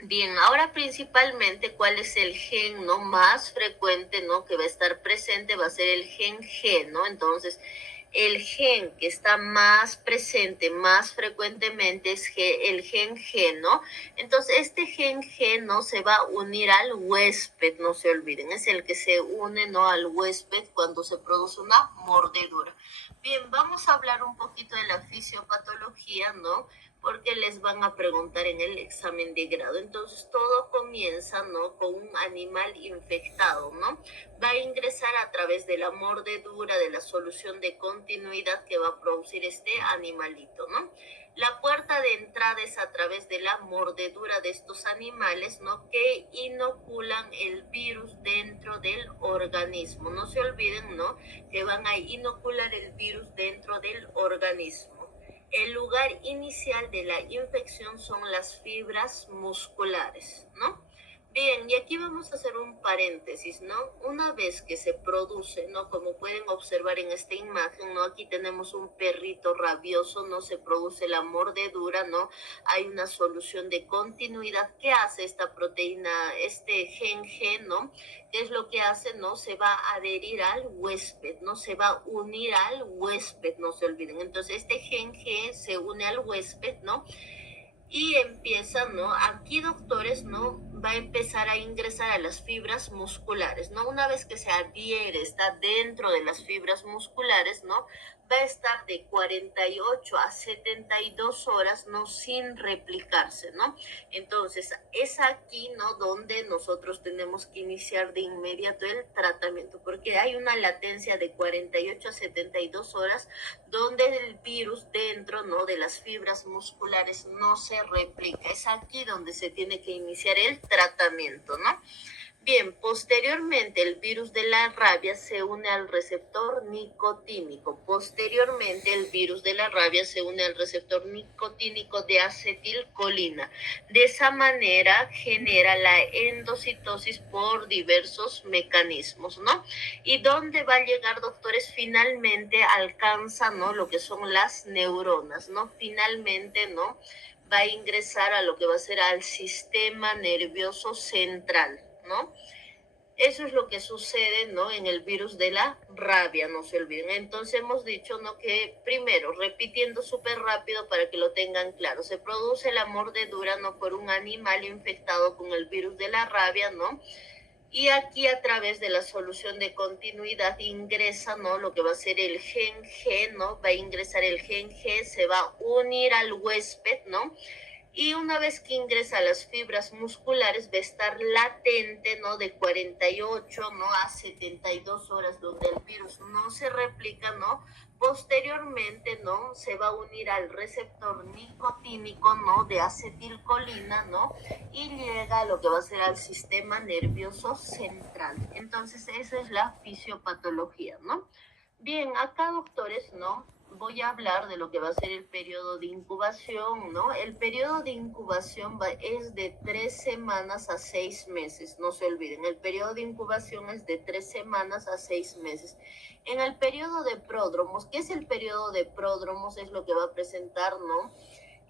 Bien, ahora principalmente, ¿cuál es el gen, no? Más frecuente, ¿no? Que va a estar presente, va a ser el gen G, ¿no? Entonces, el gen que está más presente, más frecuentemente es el gen G, ¿no? Entonces, este gen G, ¿no? Se va a unir al huésped, no se olviden, es el que se une, ¿no? Al huésped cuando se produce una mordedura. Bien, vamos a hablar un poquito de la fisiopatología, ¿no? Porque les van a preguntar en el examen de grado. Entonces todo comienza, ¿no? Con un animal infectado, ¿no? Va a ingresar a través de la mordedura de la solución de continuidad que va a producir este animalito, ¿no? La puerta de entrada es a través de la mordedura de estos animales, ¿no? Que inoculan el virus dentro del organismo. No se olviden, ¿no? Que van a inocular el virus dentro del organismo. El lugar inicial de la infección son las fibras musculares, ¿no? Bien, y aquí vamos a hacer un paréntesis, ¿no? Una vez que se produce, ¿no? Como pueden observar en esta imagen, ¿no? Aquí tenemos un perrito rabioso, ¿no? Se produce la mordedura, ¿no? Hay una solución de continuidad. ¿Qué hace esta proteína, este gen G, ¿no? ¿Qué es lo que hace? No se va a adherir al huésped, no se va a unir al huésped, no se olviden. Entonces este gen G se une al huésped, ¿no? Y empieza, ¿no? Aquí, doctores, ¿no? Va a empezar a ingresar a las fibras musculares, ¿no? Una vez que se adhiere, está dentro de las fibras musculares, ¿no? Va a estar de 48 a 72 horas, ¿no? Sin replicarse, ¿no? Entonces, es aquí, ¿no? Donde nosotros tenemos que iniciar de inmediato el tratamiento, porque hay una latencia de 48 a 72 horas donde el virus dentro, ¿no? De las fibras musculares no se replica. Es aquí donde se tiene que iniciar el tratamiento, ¿no? Bien, posteriormente el virus de la rabia se une al receptor nicotínico. Posteriormente el virus de la rabia se une al receptor nicotínico de acetilcolina. De esa manera genera la endocitosis por diversos mecanismos, ¿no? Y dónde va a llegar, doctores, finalmente alcanza, ¿no? Lo que son las neuronas, ¿no? Finalmente, ¿no? Va a ingresar a lo que va a ser al sistema nervioso central, ¿no? Eso es lo que sucede, ¿no? En el virus de la rabia, no se olviden. Entonces hemos dicho, ¿no? Que primero, repitiendo súper rápido para que lo tengan claro, se produce la mordedura, ¿no? Por un animal infectado con el virus de la rabia, ¿no? Y aquí a través de la solución de continuidad ingresa, ¿no? Lo que va a ser el gen G, ¿no? Va a ingresar el gen G, se va a unir al huésped, ¿no? Y una vez que ingresa a las fibras musculares va a estar latente, ¿no? De 48, ¿no? A 72 horas, donde el virus no se replica, ¿no? Posteriormente, ¿no? Se va a unir al receptor nicotínico, ¿no? De acetilcolina, ¿no? Y llega a lo que va a ser al sistema nervioso central. Entonces, esa es la fisiopatología, ¿no? Bien, acá, doctores, ¿no? voy a hablar de lo que va a ser el periodo de incubación, ¿no? El periodo de incubación es de 3 semanas a 6 meses, no se olviden. El periodo de incubación es de 3 semanas a 6 meses. En el periodo de pródromos, ¿qué es el periodo de pródromos? Es lo que va a presentar, ¿no?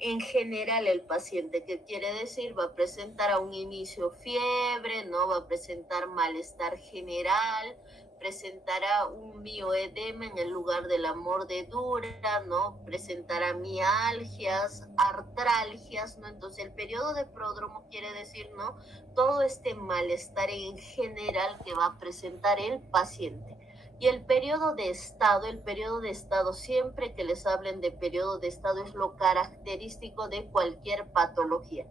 En general el paciente, que quiere decir va a presentar a un inicio fiebre, ¿no? Va a presentar malestar general, presentará un mioedema en el lugar de la mordedura, ¿no? Presentará mialgias, artralgias, ¿no? Entonces el periodo de pródromo quiere decir, ¿no? Todo este malestar en general que va a presentar el paciente. Y el periodo de estado, siempre que les hablen de periodo de estado, es lo característico de cualquier patología.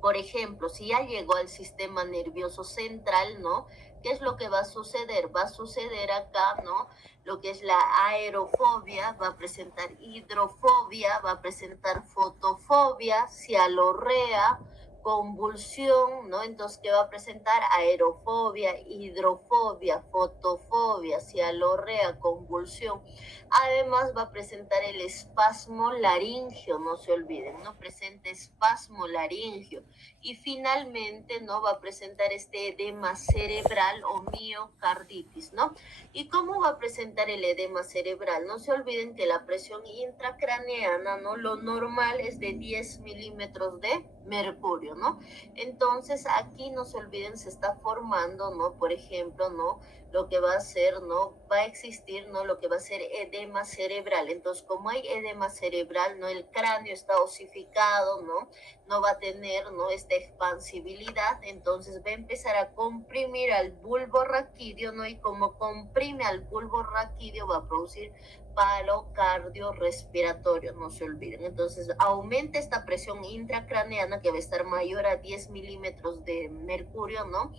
Por ejemplo, si ya llegó al sistema nervioso central, ¿no? ¿Qué es lo que va a suceder? Va a suceder acá, ¿no? Lo que es la aerofobia, va a presentar hidrofobia, va a presentar fotofobia, cialorrea, convulsión, ¿no? Entonces, ¿qué va a presentar? Aerofobia, hidrofobia, fotofobia, cialorrea, convulsión. Además va a presentar el espasmo laringio, no se olviden, ¿no? Presenta espasmo laringio. Y finalmente, ¿no? Va a presentar este edema cerebral o miocarditis, ¿no? ¿Y cómo va a presentar el edema cerebral? No se olviden que la presión intracraneana, ¿no? Lo normal es de 10 milímetros de mercurio, ¿no? Entonces, aquí no se olviden, se está formando, ¿no? Por ejemplo, ¿no? Lo que va a ser, ¿no? Va a existir, ¿no? Lo que va a ser edema cerebral. Entonces, como hay edema cerebral, ¿no? El cráneo está osificado, ¿no? No va a tener, ¿no? Esta expansibilidad, entonces va a empezar a comprimir al bulbo raquídeo, ¿no? Y como comprime al bulbo raquídeo va a producir paro cardiorrespiratorio, no se olviden. Entonces aumenta esta presión intracraneana que va a estar mayor a 10 milímetros de mercurio, ¿no?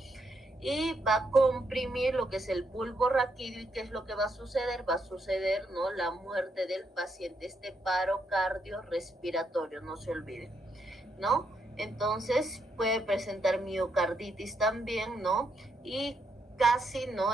Y va a comprimir lo que es el bulbo raquídeo. ¿Y qué es lo que va a suceder? Va a suceder, ¿no? La muerte del paciente, este paro cardiorrespiratorio, no se olviden, ¿no? Entonces puede presentar miocarditis también, ¿no? Y casi, ¿no?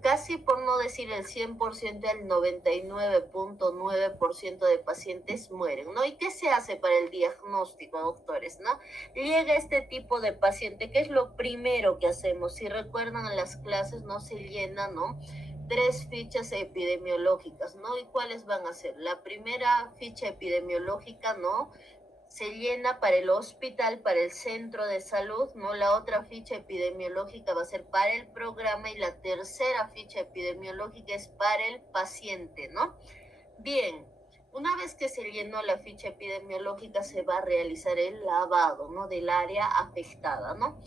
Casi por no decir el 100%, el 99.9% de pacientes mueren, ¿no? ¿Y qué se hace para el diagnóstico, doctores, no? Llega este tipo de paciente, ¿qué es lo primero que hacemos? Si recuerdan, en las clases no se llena, ¿no? 3 fichas epidemiológicas, ¿no? ¿Y cuáles van a ser? La primera ficha epidemiológica, ¿no? Se llena para el hospital, para el centro de salud, ¿no? La otra ficha epidemiológica va a ser para el programa y la tercera ficha epidemiológica es para el paciente, ¿no? Bien, una vez que se llenó la ficha epidemiológica se va a realizar el lavado, ¿no? Del área afectada, ¿no?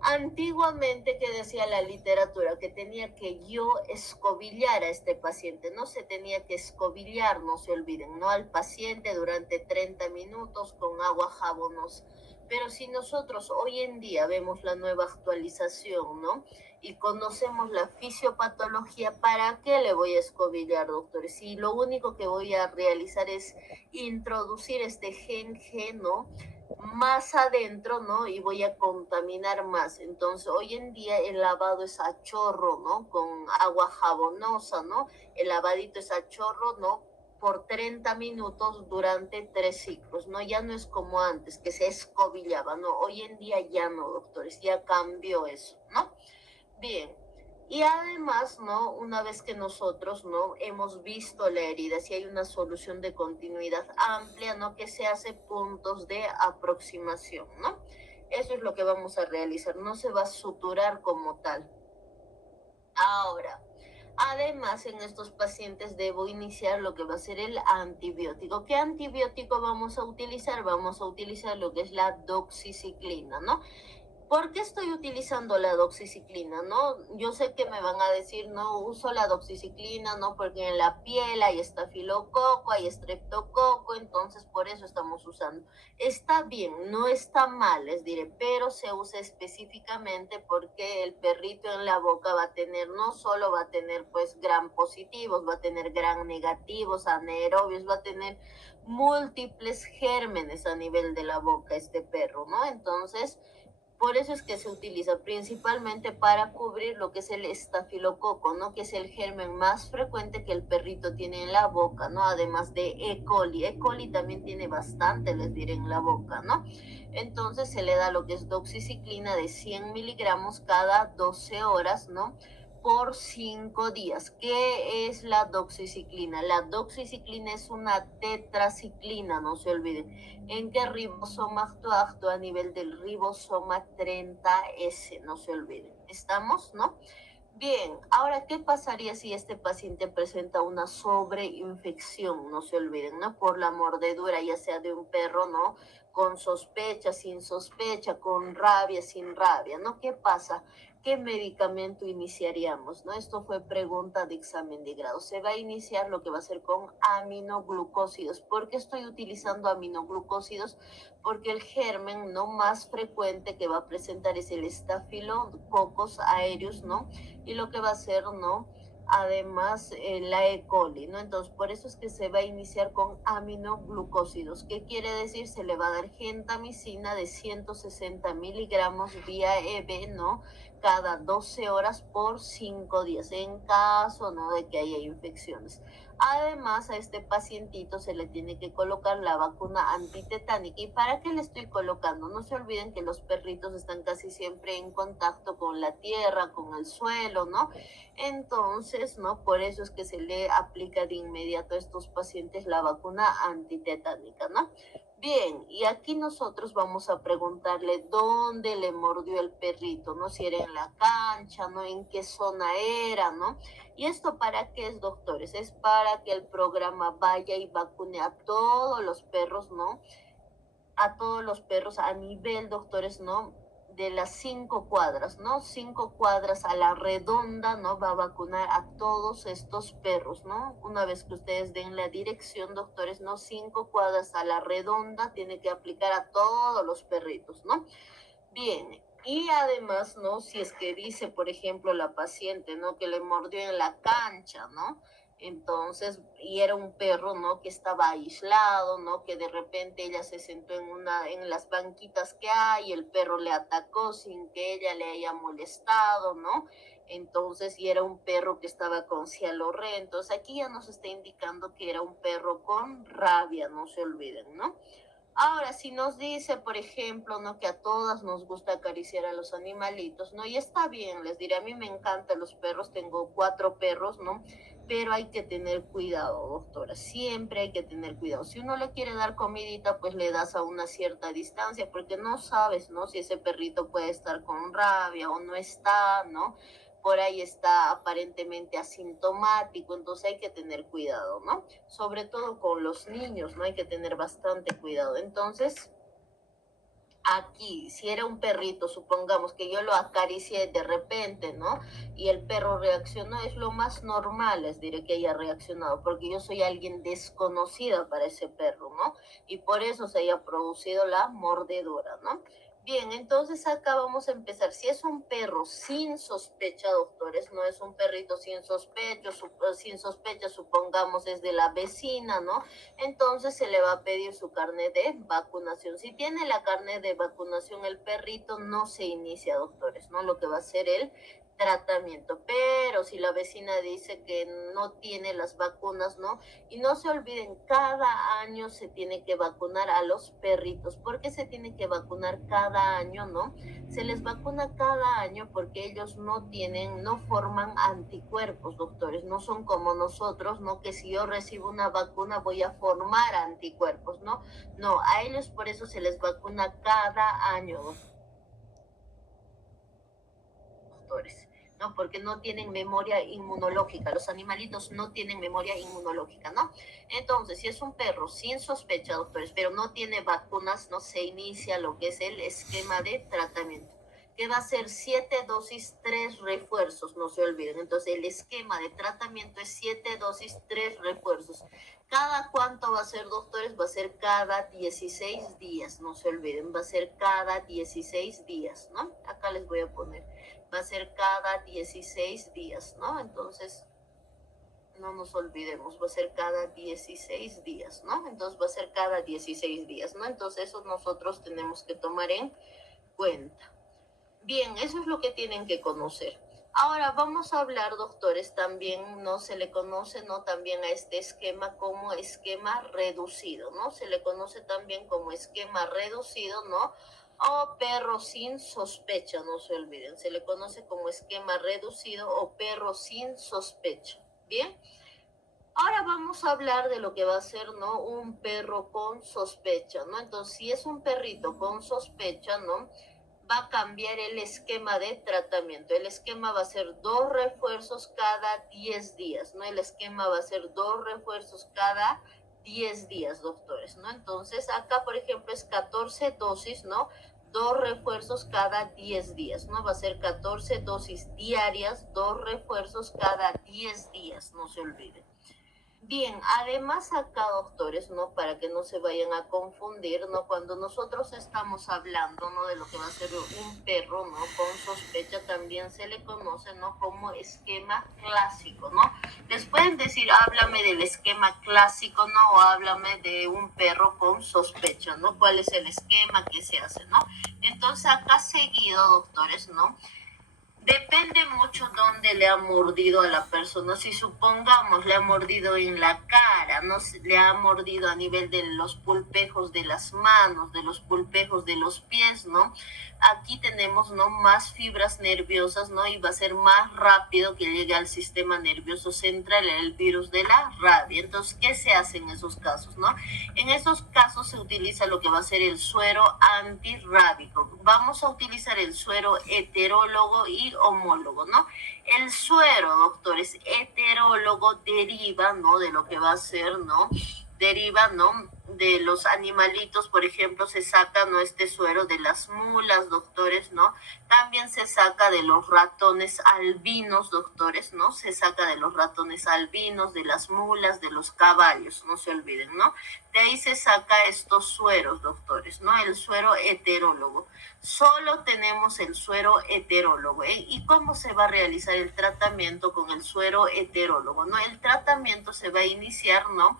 Antiguamente, que decía la literatura, que tenía que yo escobillar a este paciente, no se tenía que escobillar, no se olviden, no al paciente durante 30 minutos con agua jabonosa. Pero si nosotros hoy en día vemos la nueva actualización, ¿no? Y conocemos la fisiopatología, ¿para qué le voy a escobillar, doctores? Si lo único que voy a realizar es introducir este gen, ¿no? Más adentro, ¿no? Y voy a contaminar más. Entonces, hoy en día el lavado es a chorro, ¿no? Con agua jabonosa, ¿no? El lavadito es a chorro, ¿no? Por 30 minutos durante 3 ciclos, ¿no? Ya no es como antes, que se escobillaba, ¿no? Hoy en día ya no, doctores, ya cambió eso, ¿no? Bien. Y además, ¿no? Una vez que nosotros, ¿no? Hemos visto la herida, si hay una solución de continuidad amplia, ¿no? Que se hace puntos de aproximación, ¿no? Eso es lo que vamos a realizar, no se va a suturar como tal. Ahora, además, en estos pacientes debo iniciar lo que va a ser el antibiótico. ¿Qué antibiótico vamos a utilizar? Vamos a utilizar lo que es la doxiciclina, ¿no? ¿Por qué estoy utilizando la doxiciclina? ¿No? Yo sé que me van a decir, no uso la doxiciclina, ¿no? Porque en la piel hay estafilococo, hay estreptococo, entonces por eso estamos usando. Está bien, no está mal, les diré, pero se usa específicamente porque el perrito en la boca va a tener, no solo va a tener pues gram positivos, va a tener gram negativos, anaerobios, va a tener múltiples gérmenes a nivel de la boca este perro, ¿no? Entonces, Por eso es que se utiliza principalmente para cubrir lo que es el estafilococo, ¿no? Que es el germen más frecuente que el perrito tiene en la boca, ¿no? Además de E. coli. E. coli también tiene bastante, les diré, en la boca, ¿no? Entonces se le da lo que es doxiciclina de 100 miligramos cada 12 horas, ¿no? Por 5 días. ¿Qué es la doxiciclina? La doxiciclina es una tetraciclina, no se olviden. ¿En qué ribosoma actúa a nivel del ribosoma 30S? No se olviden. ¿Estamos, no? Bien, ahora, ¿qué pasaría si este paciente presenta una sobreinfección? No se olviden, ¿no? Por la mordedura, ya sea de un perro, ¿no? Con sospecha, sin sospecha, con rabia, sin rabia, ¿no? ¿Qué pasa? ¿Qué medicamento iniciaríamos? ¿No? Esto fue pregunta de examen de grado. Se va a iniciar lo que va a ser con aminoglucósidos. ¿Por qué estoy utilizando aminoglucósidos? Porque el germen no más frecuente que va a presentar es el Staphylococcus aureus, ¿no? Y lo que va a hacer, ¿no? Además, la E. coli, ¿no? Entonces, por eso es que se va a iniciar con aminoglucósidos. ¿Qué quiere decir? Se le va a dar gentamicina de 160 miligramos vía EB, ¿no? Cada 12 horas por 5 días, en caso, ¿no? De que haya infecciones. Además, a este pacientito se le tiene que colocar la vacuna antitetánica. ¿Y para qué le estoy colocando? No se olviden que los perritos están casi siempre en contacto con la tierra, con el suelo, ¿no? Entonces, ¿no? Por eso es que se le aplica de inmediato a estos pacientes la vacuna antitetánica, ¿no? Bien, y aquí nosotros vamos a preguntarle dónde le mordió el perrito, ¿no? Si era en la cancha, ¿no? En qué zona era, ¿no? ¿Y esto para qué es, doctores? Es para que el programa vaya y vacune a todos los perros, ¿no? A todos los perros a nivel, doctores, ¿no? De las 5 cuadras, ¿no? 5 cuadras a la redonda, ¿no? Va a vacunar a todos estos perros, ¿no? Una vez que ustedes den la dirección, doctores, ¿no? 5 cuadras a la redonda, tiene que aplicar a todos los perritos, ¿no? Bien, y además, ¿no? Si es que dice, por ejemplo, la paciente, ¿no? Que le mordió en la cancha, ¿no? Entonces, y era un perro, ¿no? Que estaba aislado, ¿no? Que de repente ella se sentó en las banquitas que hay, el perro le atacó sin que ella le haya molestado, ¿no? Entonces, y era un perro que estaba con cialorrea. Entonces, aquí ya nos está indicando que era un perro con rabia, no se olviden, ¿no? Ahora, si nos dice, por ejemplo, ¿no? Que a todas nos gusta acariciar a los animalitos, ¿no? Y está bien, les diré, a mí me encantan los perros, tengo 4 perros, ¿no? Pero hay que tener cuidado, doctora, siempre hay que tener cuidado. Si uno le quiere dar comidita, pues le das a una cierta distancia, porque no sabes, ¿no? Si ese perrito puede estar con rabia o no está, ¿no? Por ahí está aparentemente asintomático, entonces hay que tener cuidado, ¿no? Sobre todo con los niños, ¿no? Hay que tener bastante cuidado. Entonces, aquí, si era un perrito, supongamos que yo lo acaricié de repente, ¿no? Y el perro reaccionó, es lo más normal, les diré que haya reaccionado, porque yo soy alguien desconocida para ese perro, ¿no? Y por eso se haya producido la mordedura, ¿no? Bien, entonces acá vamos a empezar. Si es un perro sin sospecha, doctores, no es un perrito sin sospecha, supongamos es de la vecina, ¿no? Entonces se le va a pedir su carnet de vacunación. Si tiene la carnet de vacunación el perrito, no se inicia, doctores, ¿no? Lo que va a hacer el tratamiento. Pero si la vecina dice que no tiene las vacunas, ¿no? Y no se olviden, cada año se tiene que vacunar a los perritos. ¿Por qué se tiene que vacunar cada año, no? Se les vacuna cada año porque ellos no forman anticuerpos, doctores. No son como nosotros, ¿no? Que si yo recibo una vacuna voy a formar anticuerpos, ¿no? No, a ellos por eso se les vacuna cada año, doctores. ¿No? Porque no tienen memoria inmunológica. Los animalitos no tienen memoria inmunológica, ¿no? Entonces, si es un perro sin sospecha, doctores, pero no tiene vacunas, no se inicia lo que es el esquema de tratamiento, que va a ser 7 dosis, 3 refuerzos, no se olviden. Entonces, el esquema de tratamiento es 7 dosis, 3 refuerzos. ¿Cada cuánto va a ser, doctores? Va a ser cada 16 días, no se olviden, va a ser cada 16 días, ¿no? Acá les voy a poner, va a ser cada 16 días, ¿no? Entonces, no nos olvidemos, va a ser cada 16 días, ¿no? Entonces va a ser cada 16 días, ¿no? Entonces eso nosotros tenemos que tomar en cuenta. Bien, eso es lo que tienen que conocer. Ahora vamos a hablar, doctores, también no se le conoce, ¿no? También a este esquema como esquema reducido, ¿no? Se le conoce también como esquema reducido, ¿no? O perro sin sospecha, no se olviden. Se le conoce como esquema reducido o perro sin sospecha. Bien. Ahora vamos a hablar de lo que va a ser, ¿no? Un perro con sospecha, ¿no? Entonces, si es un perrito con sospecha, ¿no? Va a cambiar el esquema de tratamiento. El esquema va a ser 2 refuerzos cada 10 días, ¿no? El esquema va a ser 2 refuerzos cada 10 días, doctores, ¿no? Entonces, acá, por ejemplo, es 14 dosis, ¿no? 2 refuerzos cada 10 días, ¿no? Va a ser 14 dosis diarias, 2 refuerzos cada 10 días, no se olviden. Bien, además acá, doctores, ¿no? Para que no se vayan a confundir, ¿no? Cuando nosotros estamos hablando, ¿no? De lo que va a ser un perro, ¿no? Con sospecha también se le conoce, ¿no? Como esquema clásico, ¿no? Les pueden decir, háblame del esquema clásico, ¿no? O háblame de un perro con sospecha, ¿no? ¿Cuál es el esquema que se hace, ¿no? Entonces acá seguido, doctores, ¿no? Depende mucho dónde le ha mordido a la persona. Si supongamos le ha mordido en la cara, no le ha mordido a nivel de los pulpejos de las manos, de los pulpejos de los pies, ¿no? Aquí tenemos, ¿no? Más fibras nerviosas, ¿no? Y va a ser más rápido que llegue al sistema nervioso central el virus de la rabia. Entonces, ¿qué se hace en esos casos, no? En esos casos se utiliza lo que va a ser el suero antirrábico. Vamos a utilizar el suero heterólogo y homólogo, ¿no? El suero, doctores, heterólogo deriva, ¿no? De lo que va a ser, ¿no? Deriva, ¿no? De los animalitos, por ejemplo, se saca, ¿no? Este suero de las mulas, doctores, ¿no? También se saca de los ratones albinos, doctores, ¿no? Se saca de los ratones albinos, de las mulas, de los caballos, no se olviden, ¿no? De ahí se saca estos sueros, doctores, ¿no? El suero heterólogo. Solo tenemos el suero heterólogo, ¿eh? ¿Y cómo se va a realizar el tratamiento con el suero heterólogo, no? El tratamiento se va a iniciar, ¿no?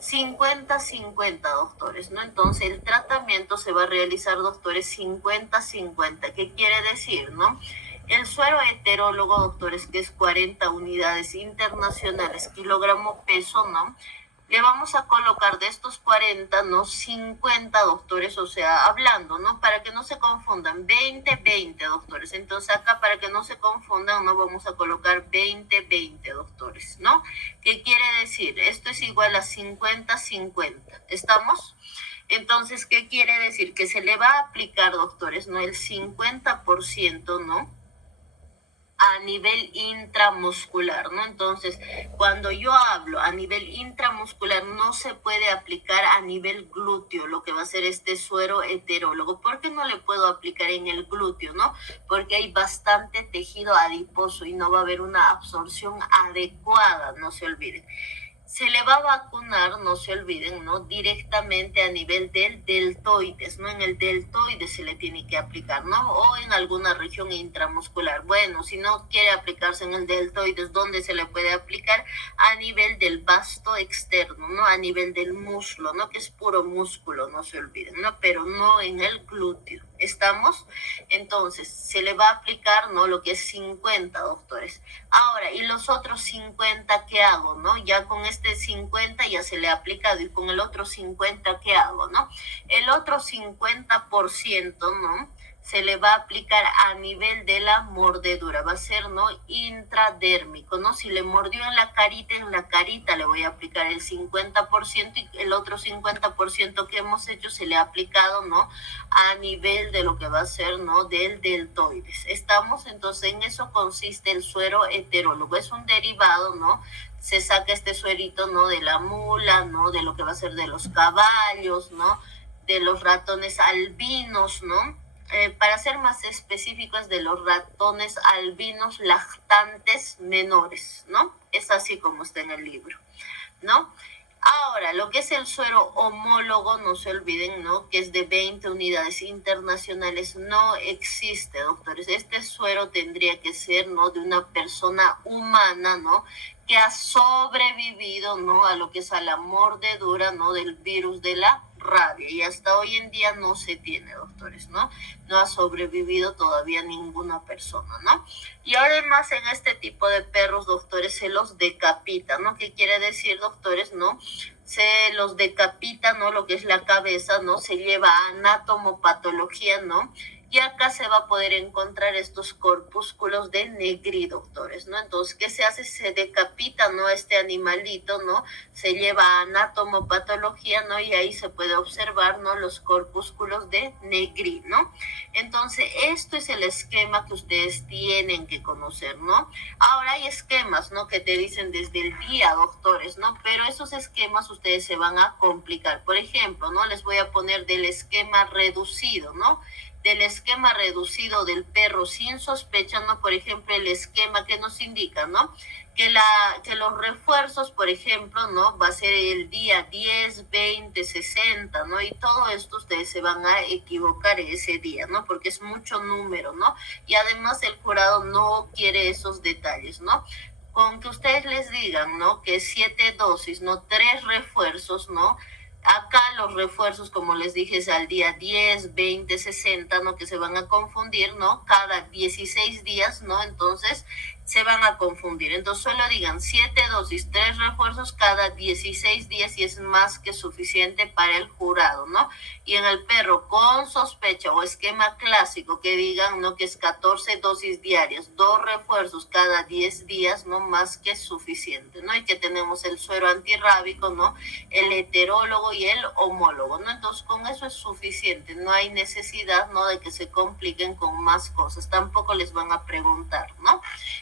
50-50, doctores, ¿no? Entonces el tratamiento se va a realizar, doctores, 50-50. ¿Qué quiere decir, no? El suero heterólogo, doctores, que es 40 unidades internacionales, kilogramo peso, ¿no? Le vamos a colocar de estos 40, ¿no? 50, doctores, o sea, hablando, ¿no? Para que no se confundan, 20-20, doctores. Entonces acá, para que no se confundan, no vamos a colocar 20-20, doctores, ¿no? ¿Qué quiere decir? Esto es igual a 50-50. ¿Estamos? Entonces, ¿qué quiere decir? Que se le va a aplicar, doctores, ¿no? El 50%, ¿no? A nivel intramuscular, ¿no? Entonces, cuando yo hablo a nivel intramuscular, no se puede aplicar a nivel glúteo, lo que va a ser este suero heterólogo. ¿Por qué no le puedo aplicar en el glúteo, no? Porque hay bastante tejido adiposo y no va a haber una absorción adecuada, no se olviden. Se le va a vacunar, no se olviden, ¿no? Directamente a nivel del deltoides, ¿no? En el deltoides se le tiene que aplicar, ¿no? O en alguna región intramuscular. Bueno, si no quiere aplicarse en el deltoides, ¿dónde se le puede aplicar? A nivel del vasto externo, ¿no? A nivel del muslo, ¿no? Que es puro músculo, no se olviden, ¿no? Pero no en el glúteo. ¿Estamos? Entonces, se le va a aplicar, ¿no? Lo que es 50, doctores. Ahora, ¿y los otros 50 qué hago, no? Ya con este 50 ya se le ha aplicado y con el otro 50 ¿qué hago, no? El otro 50%, ¿no? Se le va a aplicar a nivel de la mordedura, va a ser, ¿no? Intradérmico, ¿no? Si le mordió en la carita le voy a aplicar el 50% y el otro 50% que hemos hecho se le ha aplicado, ¿no? A nivel de lo que va a ser, ¿no? Del deltoides. ¿Estamos? Entonces, en eso consiste el suero heterólogo. Es un derivado, ¿no? Se saca este suerito, ¿no? De la mula, ¿no? De lo que va a ser de los caballos, ¿no? De los ratones albinos, ¿no? Para ser más específicos, de los ratones albinos lactantes menores, ¿no? Es así como está en el libro, ¿no? Ahora, lo que es el suero homólogo, no se olviden, ¿no? Que es de 20 unidades internacionales, no existe, doctores. Este suero tendría que ser, ¿no? De una persona humana, ¿no? Que ha sobrevivido, ¿no? A lo que es a la mordedura, ¿no? Del virus de la rabia y hasta hoy en día no se tiene, doctores, ¿no? No ha sobrevivido todavía ninguna persona, ¿no? Y además en este tipo de perros, doctores, se los decapita, ¿no? ¿Qué quiere decir, doctores, no? Se los decapita, ¿no? Lo que es la cabeza, ¿no? Se lleva a anatomopatología, ¿no? Y acá se va a poder encontrar estos corpúsculos de Negri, doctores, ¿no? Entonces, ¿qué se hace? Se decapita, ¿no? Este animalito, ¿no? Se lleva a anatomopatología, ¿no? Y ahí se puede observar, ¿no? Los corpúsculos de Negri, ¿no? Entonces, esto es el esquema que ustedes tienen que conocer, ¿no? Ahora hay esquemas, ¿no? Que te dicen desde el día, doctores, ¿no? Pero esos esquemas ustedes se van a complicar. Por ejemplo, ¿no? Les voy a poner del esquema reducido, ¿no? Del esquema reducido del perro sin sospecha, ¿no? Por ejemplo, el esquema que nos indica, ¿no? Que los refuerzos, por ejemplo, ¿no? Va a ser el día 10, 20, 60, ¿no? Y todo esto ustedes se van a equivocar ese día, ¿no? Porque es mucho número, ¿no? Y además el jurado no quiere esos detalles, ¿no? Con que ustedes les digan, ¿no? Que 7 dosis, ¿no? 3 refuerzos, ¿no? Acá los refuerzos, como les dije, es al día 10, 20, 60, ¿no? Que se van a confundir, ¿no? Cada 16 días, ¿no? Entonces se van a confundir. Entonces solo digan 7 dosis, 3 refuerzos cada 16 días y es más que suficiente para el jurado, ¿no? Y en el perro con sospecha o esquema clásico que digan, ¿no? Que es 14 dosis diarias, 2 refuerzos cada 10 días, ¿no? Más que suficiente, ¿no? Y que tenemos el suero antirrábico, ¿no? El heterólogo y el homólogo, ¿no? Entonces con eso es suficiente, no hay necesidad, ¿no? De que se compliquen con más cosas, tampoco les van a preguntar, ¿no?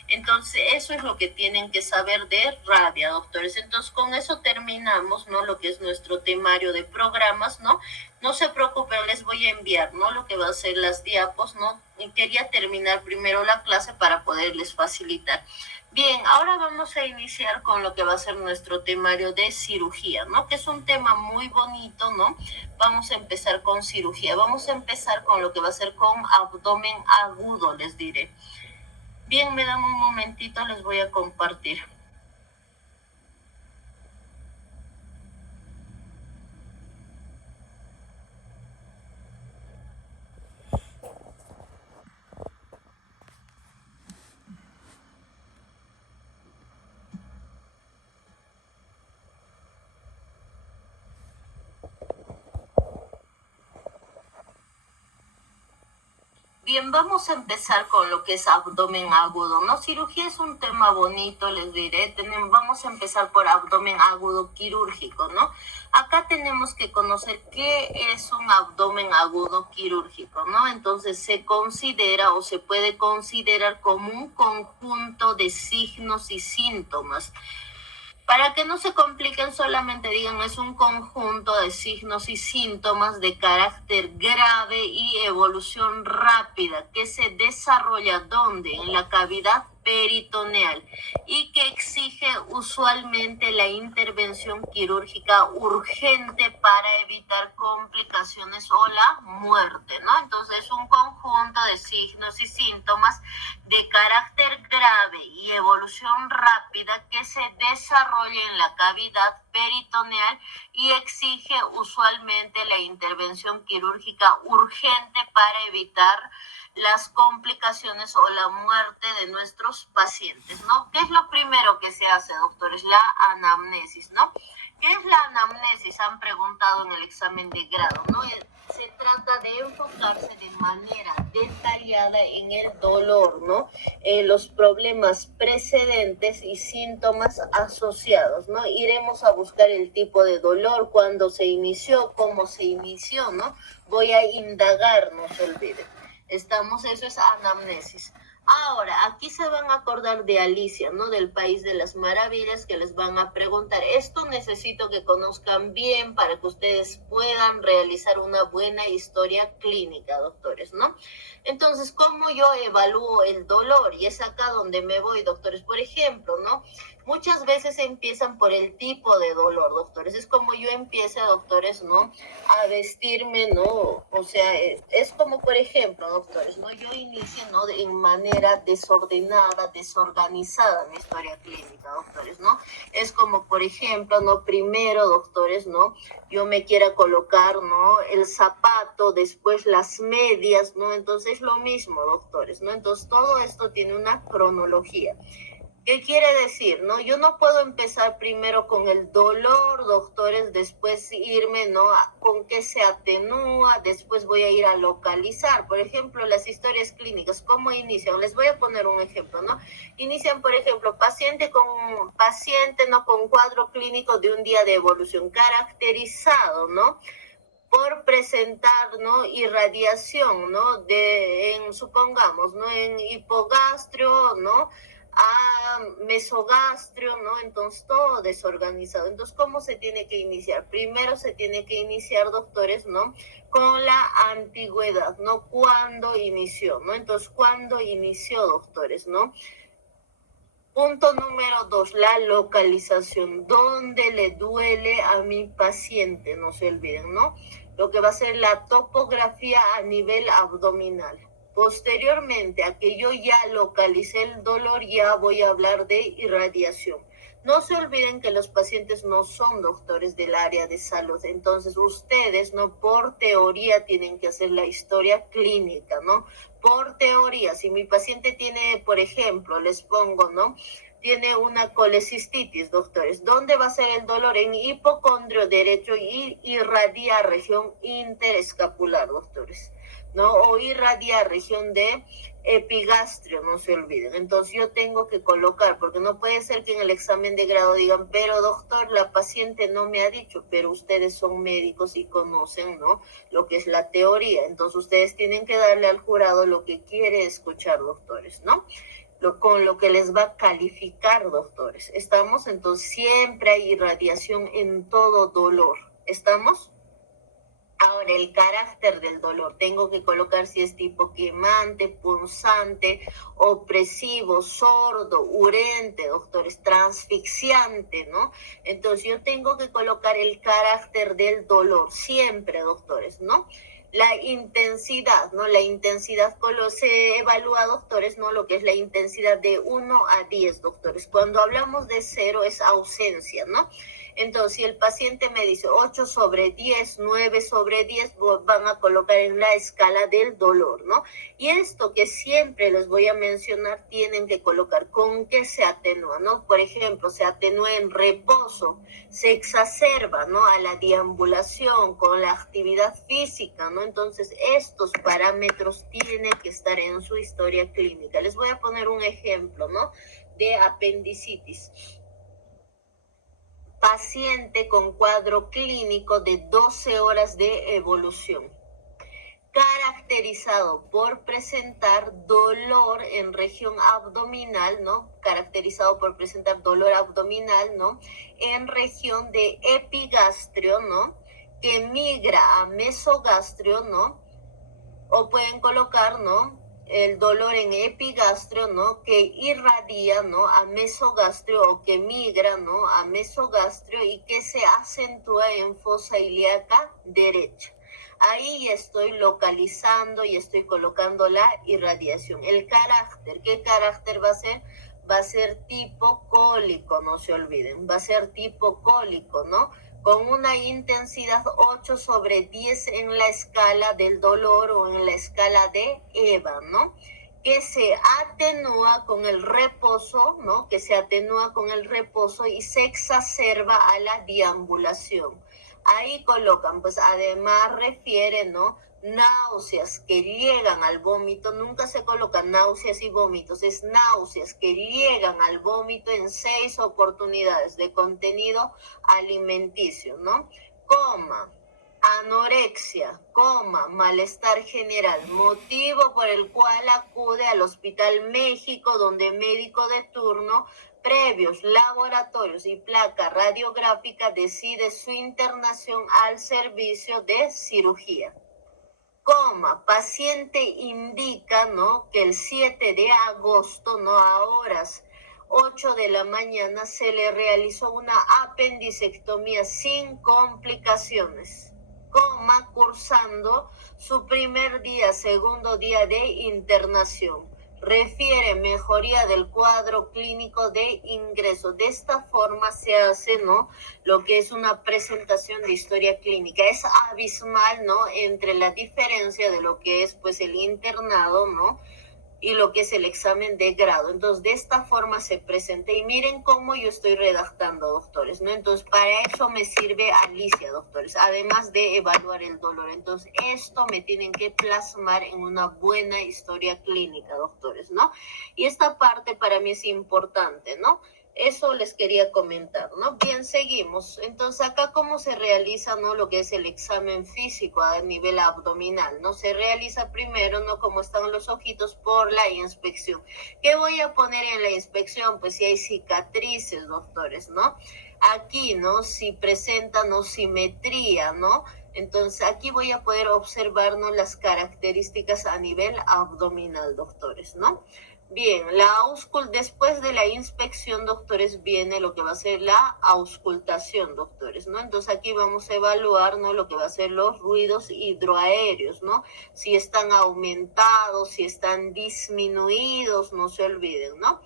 Entonces eso es lo que tienen que saber de rabia, doctores. Entonces con eso terminamos, ¿no? Lo que es nuestro temario de programas, ¿no? No se preocupen, les voy a enviar, ¿no? Lo que va a ser las diapos, ¿no? Y quería terminar primero la clase para poderles facilitar. Bien, ahora vamos a iniciar con lo que va a ser nuestro temario de cirugía, ¿no? Que es un tema muy bonito, ¿no? Vamos a empezar con cirugía. Vamos a empezar con lo que va a ser con abdomen agudo, les diré. Bien, me dan un momentito, les voy a compartir. Bien, vamos a empezar con lo que es abdomen agudo, ¿no? Cirugía es un tema bonito, les diré. Vamos a empezar por abdomen agudo quirúrgico, ¿no? Acá tenemos que conocer qué es un abdomen agudo quirúrgico, ¿no? Entonces se considera o se puede considerar como un conjunto de signos y síntomas. Para que no se compliquen, solamente digan es un conjunto de signos y síntomas de carácter grave y evolución rápida que se desarrolla ¿dónde? En la cavidad peritoneal y que exige usualmente la intervención quirúrgica urgente para evitar complicaciones o la muerte, ¿no? Entonces es un conjunto de signos y síntomas de carácter grave y evolución rápida que se desarrolla en la cavidad peritoneal y exige usualmente la intervención quirúrgica urgente para evitar las complicaciones o la muerte de nuestros pacientes, ¿no? ¿Qué es lo primero que se hace, doctores? La anamnesis, ¿no? ¿Qué es la anamnesis? Han preguntado en el examen de grado, ¿no? Se trata de enfocarse de manera detallada en el dolor, ¿no? En los problemas precedentes y síntomas asociados, ¿no? Iremos a buscar el tipo de dolor, cuándo se inició, cómo se inició, ¿no? Voy a indagar, no se olviden. Eso es anamnesis. Ahora, aquí se van a acordar de Alicia, ¿no? Del País de las Maravillas, que les van a preguntar. Esto necesito que conozcan bien para que ustedes puedan realizar una buena historia clínica, doctores, ¿no? Entonces, ¿cómo yo evalúo el dolor? Y es acá donde me voy, doctores. Por ejemplo, ¿no? Muchas veces empiezan por el tipo de dolor, doctores. Es como yo empiece, doctores, ¿no? A vestirme, ¿no? O sea, es como, por ejemplo, doctores, ¿no? Yo inicio, ¿no? En manera desordenada, desorganizada mi historia clínica, doctores, ¿no? Es como, por ejemplo, ¿no? Primero, doctores, ¿no? Yo me quiera colocar, ¿no? El zapato, después las medias, ¿no? Entonces es lo mismo, doctores, ¿no? Entonces todo esto tiene una cronología. ¿Qué quiere decir? ¿No? Yo no puedo empezar primero con el dolor, doctores, después irme, ¿no? Con qué se atenúa, después voy a ir a localizar. Por ejemplo, las historias clínicas, ¿cómo inician? Les voy a poner un ejemplo, ¿no? Inician, por ejemplo, paciente, ¿no? Con cuadro clínico de un día de evolución caracterizado, ¿no? Por presentar, ¿no? Irradiación, ¿no? Supongamos, ¿no? En hipogastrio, ¿no? A mesogastrio, ¿no? Entonces todo desorganizado. Entonces, ¿cómo se tiene que iniciar? Primero se tiene que iniciar, doctores, ¿no? Con la antigüedad, ¿no? ¿Cuándo inició, no? Entonces, ¿cuándo inició, doctores, no? Punto número 2, la localización. ¿Dónde le duele a mi paciente? No se olviden, ¿no? Lo que va a ser la topografía a nivel abdominal. Posteriormente a que yo ya localicé el dolor, ya voy a hablar de irradiación. No se olviden que los pacientes no son doctores del área de salud, entonces ustedes, ¿no? Por teoría tienen que hacer la historia clínica, ¿no? Por teoría, si mi paciente tiene, por ejemplo, les pongo, ¿no? Tiene una colecistitis, doctores. ¿Dónde va a ser el dolor? En hipocondrio derecho y irradia región interescapular, doctores, ¿no? O irradia región de epigastrio, no se olviden. Entonces yo tengo que colocar, porque no puede ser que en el examen de grado digan, pero doctor, la paciente no me ha dicho, pero ustedes son médicos y conocen, ¿no? Lo que es la teoría. Entonces ustedes tienen que darle al jurado lo que quiere escuchar, doctores, ¿no? Con lo que les va a calificar, doctores. ¿Estamos? Entonces siempre hay irradiación en todo dolor. ¿Estamos? Ahora, el carácter del dolor, tengo que colocar si es tipo quemante, punzante, opresivo, sordo, urente, doctores, transfixiante, ¿no? Entonces yo tengo que colocar el carácter del dolor, siempre, doctores, ¿no? La intensidad, ¿no? La intensidad se evalúa, doctores, ¿no? Lo que es la intensidad de 1 a 10, doctores. Cuando hablamos de 0 es ausencia, ¿no? Entonces, si el paciente me dice 8/10, 9/10, van a colocar en la escala del dolor, ¿no? Y esto que siempre les voy a mencionar, tienen que colocar con qué se atenúa, ¿no? Por ejemplo, se atenúa en reposo, se exacerba, ¿no? A la deambulación, con la actividad física, ¿no? Entonces, estos parámetros tienen que estar en su historia clínica. Les voy a poner un ejemplo, ¿no? De apendicitis. Paciente con cuadro clínico de 12 horas de evolución, caracterizado por presentar dolor en región abdominal, ¿no? Caracterizado por presentar dolor abdominal, ¿no? En región de epigastrio, ¿no? Que migra a mesogastrio, ¿no? O pueden colocar, ¿no? El dolor en epigastrio, ¿no? Que irradia, ¿no? A mesogastrio o que migra, ¿no? A mesogastrio y que se acentúa en fosa ilíaca derecha. Ahí estoy localizando y estoy colocando la irradiación. El carácter, ¿qué carácter va a ser? Va a ser tipo cólico, no se olviden. Va a ser tipo cólico, ¿no? Con una intensidad 8/10 en la escala del dolor o en la escala de EVA, ¿no? Que se atenúa con el reposo, ¿no? Que se atenúa con el reposo y se exacerba a la deambulación. Ahí colocan, pues además refieren, ¿no? Náuseas que llegan al vómito, nunca se colocan náuseas y vómitos, es náuseas que llegan al vómito en 6 oportunidades de contenido alimenticio, ¿no? Coma, anorexia, coma, malestar general, motivo por el cual acude al Hospital México, donde médico de turno, previos laboratorios y placa radiográfica, decide su internación al servicio de cirugía. Coma, paciente indica, ¿no? Que el 7 de agosto, ¿no? A horas 8 de la mañana se le realizó una apendicectomía sin complicaciones, cursando su primer día, segundo día de internación. Refiere mejoría del cuadro clínico de ingreso. De esta forma se hace, ¿no?, lo que es una presentación de historia clínica. Es abismal, ¿no?, entre la diferencia de lo que es, pues, el internado, ¿no?, y lo que es el examen de grado. Entonces, de esta forma se presenta. Y miren cómo yo estoy redactando, doctores, ¿no? Entonces, para eso me sirve Alicia, doctores, además de evaluar el dolor. Entonces, esto me tienen que plasmar en una buena historia clínica, doctores, ¿no? Y esta parte para mí es importante, ¿no? Eso les quería comentar, ¿no? Bien, seguimos. Entonces, acá cómo se realiza, ¿no?, lo que es el examen físico a nivel abdominal, ¿no? Se realiza primero, ¿no?, como están los ojitos, por la inspección. ¿Qué voy a poner en la inspección? Pues si hay cicatrices, doctores, ¿no? Aquí, ¿no?, si presenta, ¿no?, simetría, ¿no? Entonces, aquí voy a poder observar, ¿no?, las características a nivel abdominal, doctores, ¿no? Bien, después de la inspección, doctores, viene lo que va a ser la auscultación, doctores, ¿no? Entonces aquí vamos a evaluar, ¿no?, lo que va a ser los ruidos hidroaéreos, ¿no? Si están aumentados, si están disminuidos, no se olviden, ¿no?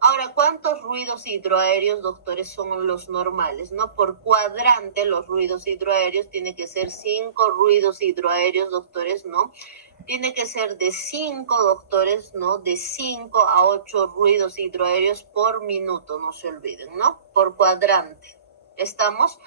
Ahora, ¿cuántos ruidos hidroaéreos, doctores, son los normales, no? Por cuadrante, los ruidos hidroaéreos tiene que ser 5 ruidos hidroaéreos, doctores, ¿no? Tiene que ser de 5, doctores, ¿no? De 5 a 8 ruidos hidroaéreos por minuto, no se olviden, ¿no? Por cuadrante. ¿Estamos?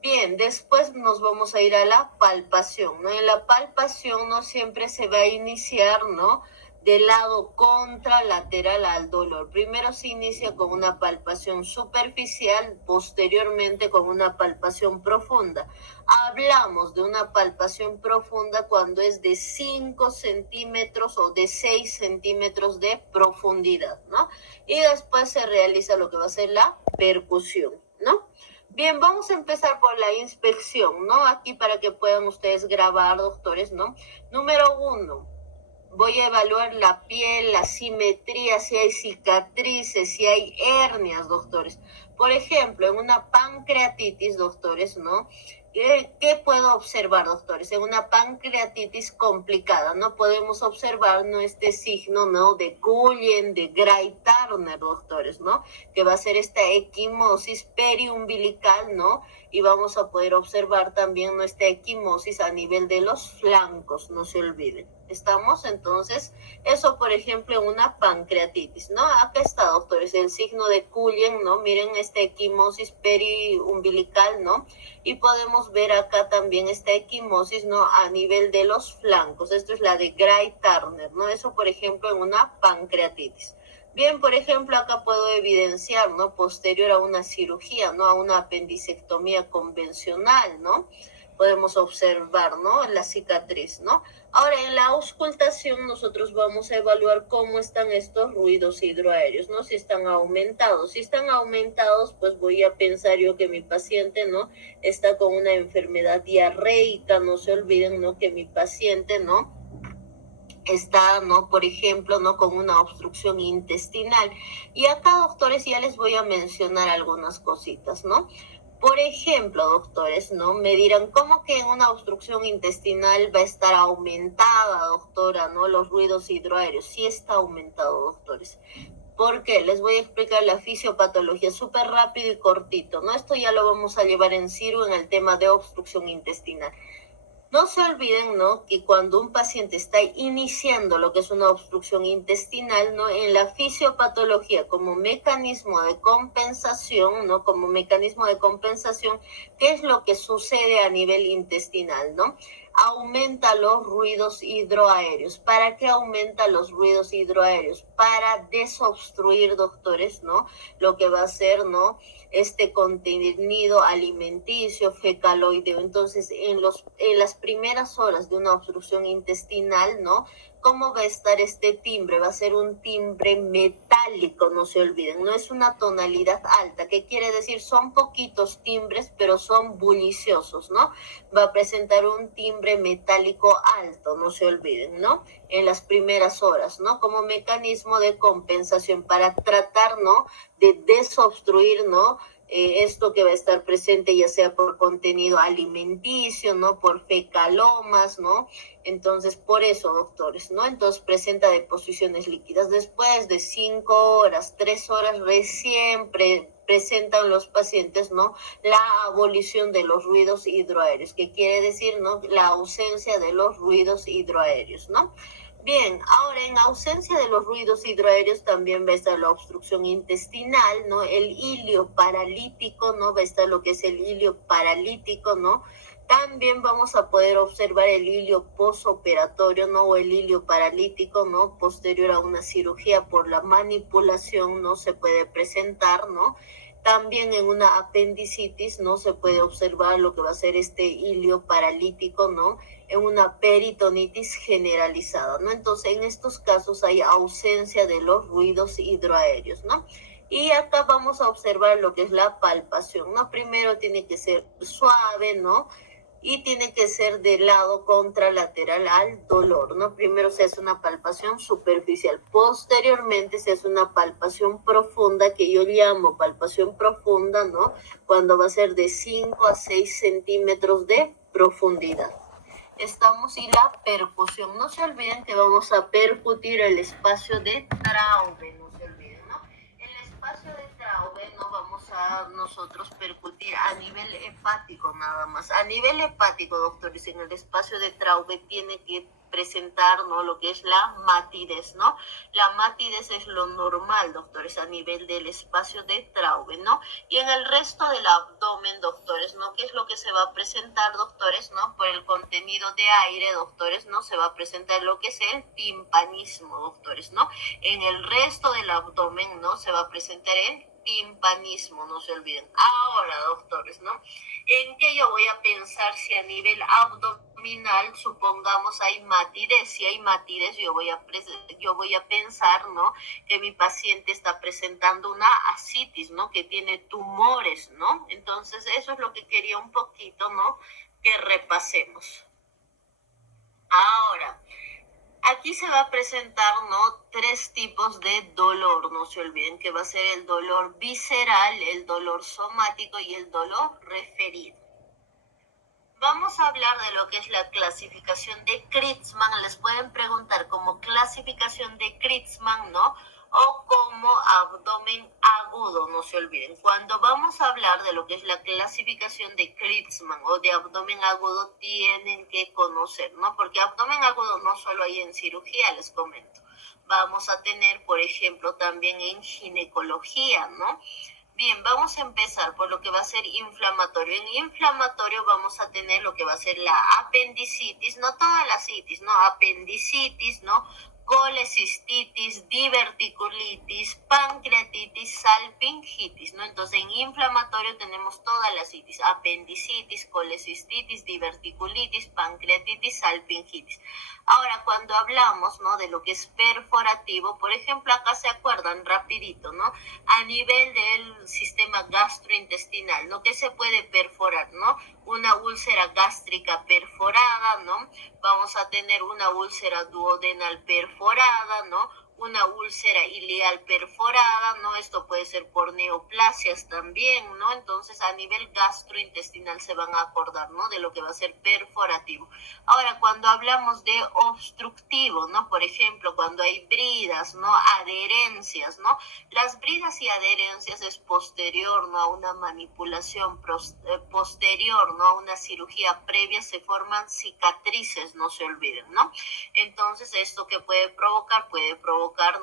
Bien, después nos vamos a ir a la palpación, ¿no? En la palpación, ¿no?, siempre se va a iniciar, ¿no?, del lado contralateral al dolor. Primero se inicia con una palpación superficial, posteriormente con una palpación profunda. Hablamos de una palpación profunda cuando es de 5 centímetros o de 6 centímetros de profundidad, ¿no? Y después se realiza lo que va a ser la percusión, ¿no? Bien, vamos a empezar por la inspección, ¿no? Aquí para que puedan ustedes grabar, doctores, ¿no? Número 1. Voy a evaluar la piel, la simetría, si hay cicatrices, si hay hernias, doctores. Por ejemplo, en una pancreatitis, doctores, ¿no? ¿Qué puedo observar, doctores? En una pancreatitis complicada, ¿no? Podemos observar, ¿no?, este signo, ¿no?, de Cullen, de Gray-Turner, doctores, ¿no? Que va a ser esta equimosis periumbilical, ¿no? Y vamos a poder observar también nuestra equimosis a nivel de los flancos, no se olviden. ¿Estamos? Entonces, eso, por ejemplo, en una pancreatitis, ¿no? Acá está, doctores, el signo de Cullen, ¿no? Miren esta equimosis periumbilical, ¿no? Y podemos ver acá también esta equimosis, ¿no?, a nivel de los flancos. Esto es la de Gray-Turner, ¿no? Eso, por ejemplo, en una pancreatitis. Bien, por ejemplo, acá puedo evidenciar, ¿no?, posterior a una cirugía, ¿no?, a una apendicectomía convencional, ¿no? Podemos observar, ¿no?, la cicatriz, ¿no? Ahora, en la auscultación nosotros vamos a evaluar cómo están estos ruidos hidroaéreos, ¿no? Si están aumentados. Si están aumentados, pues voy a pensar yo que mi paciente, ¿no?, está con una enfermedad diarreica. No se olviden, ¿no?, que mi paciente, ¿no?, está, ¿no?, por ejemplo, ¿no?, con una obstrucción intestinal. Y acá, doctores, ya les voy a mencionar algunas cositas, ¿no? Por ejemplo, doctores, ¿no?, me dirán, ¿cómo que en una obstrucción intestinal va a estar aumentada, doctora, ¿no?, los ruidos hidroaéreos? Sí está aumentado, doctores. ¿Por qué? Les voy a explicar la fisiopatología súper rápido y cortito, ¿no? Esto ya lo vamos a llevar en Ciru en el tema de obstrucción intestinal. No se olviden, ¿no?, que cuando un paciente está iniciando lo que es una obstrucción intestinal, ¿no?, en la fisiopatología como mecanismo de compensación, ¿no?, como mecanismo de compensación, ¿qué es lo que sucede a nivel intestinal, ¿no? Aumenta los ruidos hidroaéreos. ¿Para qué aumenta los ruidos hidroaéreos? Para desobstruir, doctores, ¿no?, lo que va a ser, ¿no?, este contenido alimenticio, fecaloideo. Entonces, en las primeras horas de una obstrucción intestinal, ¿no?, ¿Cómo va a estar este timbre? Va a ser un timbre metálico, no se olviden. No es una tonalidad alta. ¿Qué quiere decir? Son poquitos timbres, pero son bulliciosos, ¿no? Va a presentar un timbre metálico alto, no se olviden, ¿no? En las primeras horas, ¿no? Como mecanismo de compensación para tratar, ¿no? De desobstruir, ¿no? Esto que va a estar presente ya sea por contenido alimenticio, ¿no? Por fecalomas, ¿no? Entonces, por eso, doctores, ¿no? Entonces presenta deposiciones líquidas. Después de 5 horas, 3 horas, recién presentan los pacientes, ¿no? La abolición de los ruidos hidroaéreos, que quiere decir, ¿no? La ausencia de los ruidos hidroaéreos, ¿no? Bien, ahora en ausencia de los ruidos hidroaéreos también va a estar la obstrucción intestinal, ¿no? El hilio paralítico, ¿no? Va a estar lo que es el hilio paralítico, ¿no? También vamos a poder observar el hilio posoperatorio, ¿no? O el hilio paralítico, ¿no? Posterior a una cirugía por la manipulación, ¿no? Se puede presentar, ¿no? También en una apendicitis, ¿no? Se puede observar lo que va a ser este hilio paralítico, ¿no? En una peritonitis generalizada, ¿no? Entonces, en estos casos hay ausencia de los ruidos hidroaéreos, ¿no? Y acá vamos a observar lo que es la palpación, ¿no? Primero tiene que ser suave, ¿no? Y tiene que ser de lado contralateral al dolor, ¿no? Primero se hace una palpación superficial, posteriormente se hace una palpación profunda, que yo llamo palpación profunda, ¿no? Cuando va a ser de 5 a 6 centímetros de profundidad. Estamos y la percusión. No se olviden que vamos a percutir el espacio de Traube, no se olviden, ¿no? El espacio de Traube no vamos a nosotros percutir a nivel hepático nada más. A nivel hepático, doctores, en el espacio de Traube tiene que presentar, ¿no? Lo que es la matidez, ¿no? La matidez es lo normal, doctores, a nivel del espacio de Traube, ¿no? Y en el resto del abdomen, doctores, ¿no? ¿Qué es lo que se va a presentar, doctores, no? Por el contenido de aire, doctores, ¿no? Se va a presentar lo que es el timpanismo, doctores, ¿no? En el resto del abdomen, ¿no? Se va a presentar el timpanismo, no se olviden. Ahora, doctores, ¿no? ¿En qué yo voy a pensar si a nivel abdominal, supongamos, hay matidez? Si hay matidez, yo voy a pensar, ¿no? Que mi paciente está presentando una ascitis, ¿no? Que tiene tumores, ¿no? Entonces, eso es lo que quería un poquito, ¿no? Que repasemos. Ahora, aquí se va a presentar, ¿no? 3 tipos de dolor, no se olviden que va a ser el dolor visceral, el dolor somático y el dolor referido. Vamos a hablar de lo que es la clasificación de Kritzman. Les pueden preguntar como clasificación de Kritzman, ¿no? O como abdomen agudo, no se olviden. Cuando vamos a hablar de lo que es la clasificación de Kritzman o de abdomen agudo, tienen que conocer, ¿no? Porque abdomen agudo no solo hay en cirugía, les comento. Vamos a tener, por ejemplo, también en ginecología, ¿no? Bien, vamos a empezar por lo que va a ser inflamatorio. En inflamatorio vamos a tener lo que va a ser la apendicitis, no toda la citis, ¿no? Apendicitis, ¿no? Colecistitis, diverticulitis, pancreatitis, salpingitis, ¿no? Entonces, en inflamatorio tenemos todas las citis, apendicitis, colecistitis, diverticulitis, pancreatitis, salpingitis. Ahora, cuando hablamos, ¿no? De lo que es perforativo, por ejemplo, acá se acuerdan rapidito, ¿no? A nivel del sistema gastrointestinal, ¿no? ¿Qué se puede perforar, no? Una úlcera gástrica perforada, ¿no? Vamos a tener una úlcera duodenal perforada, ¿no? Una úlcera ileal perforada, ¿no? Esto puede ser por neoplasias también, ¿no? Entonces, a nivel gastrointestinal se van a acordar, ¿no? De lo que va a ser perforativo. Ahora, cuando hablamos de obstructivo, ¿no? Por ejemplo, cuando hay bridas, ¿no? Adherencias, ¿no? Las bridas y adherencias es posterior, ¿no? A una manipulación posterior, ¿no? A una cirugía previa, se forman cicatrices, no se olviden, ¿no? Entonces, esto que puede provocar,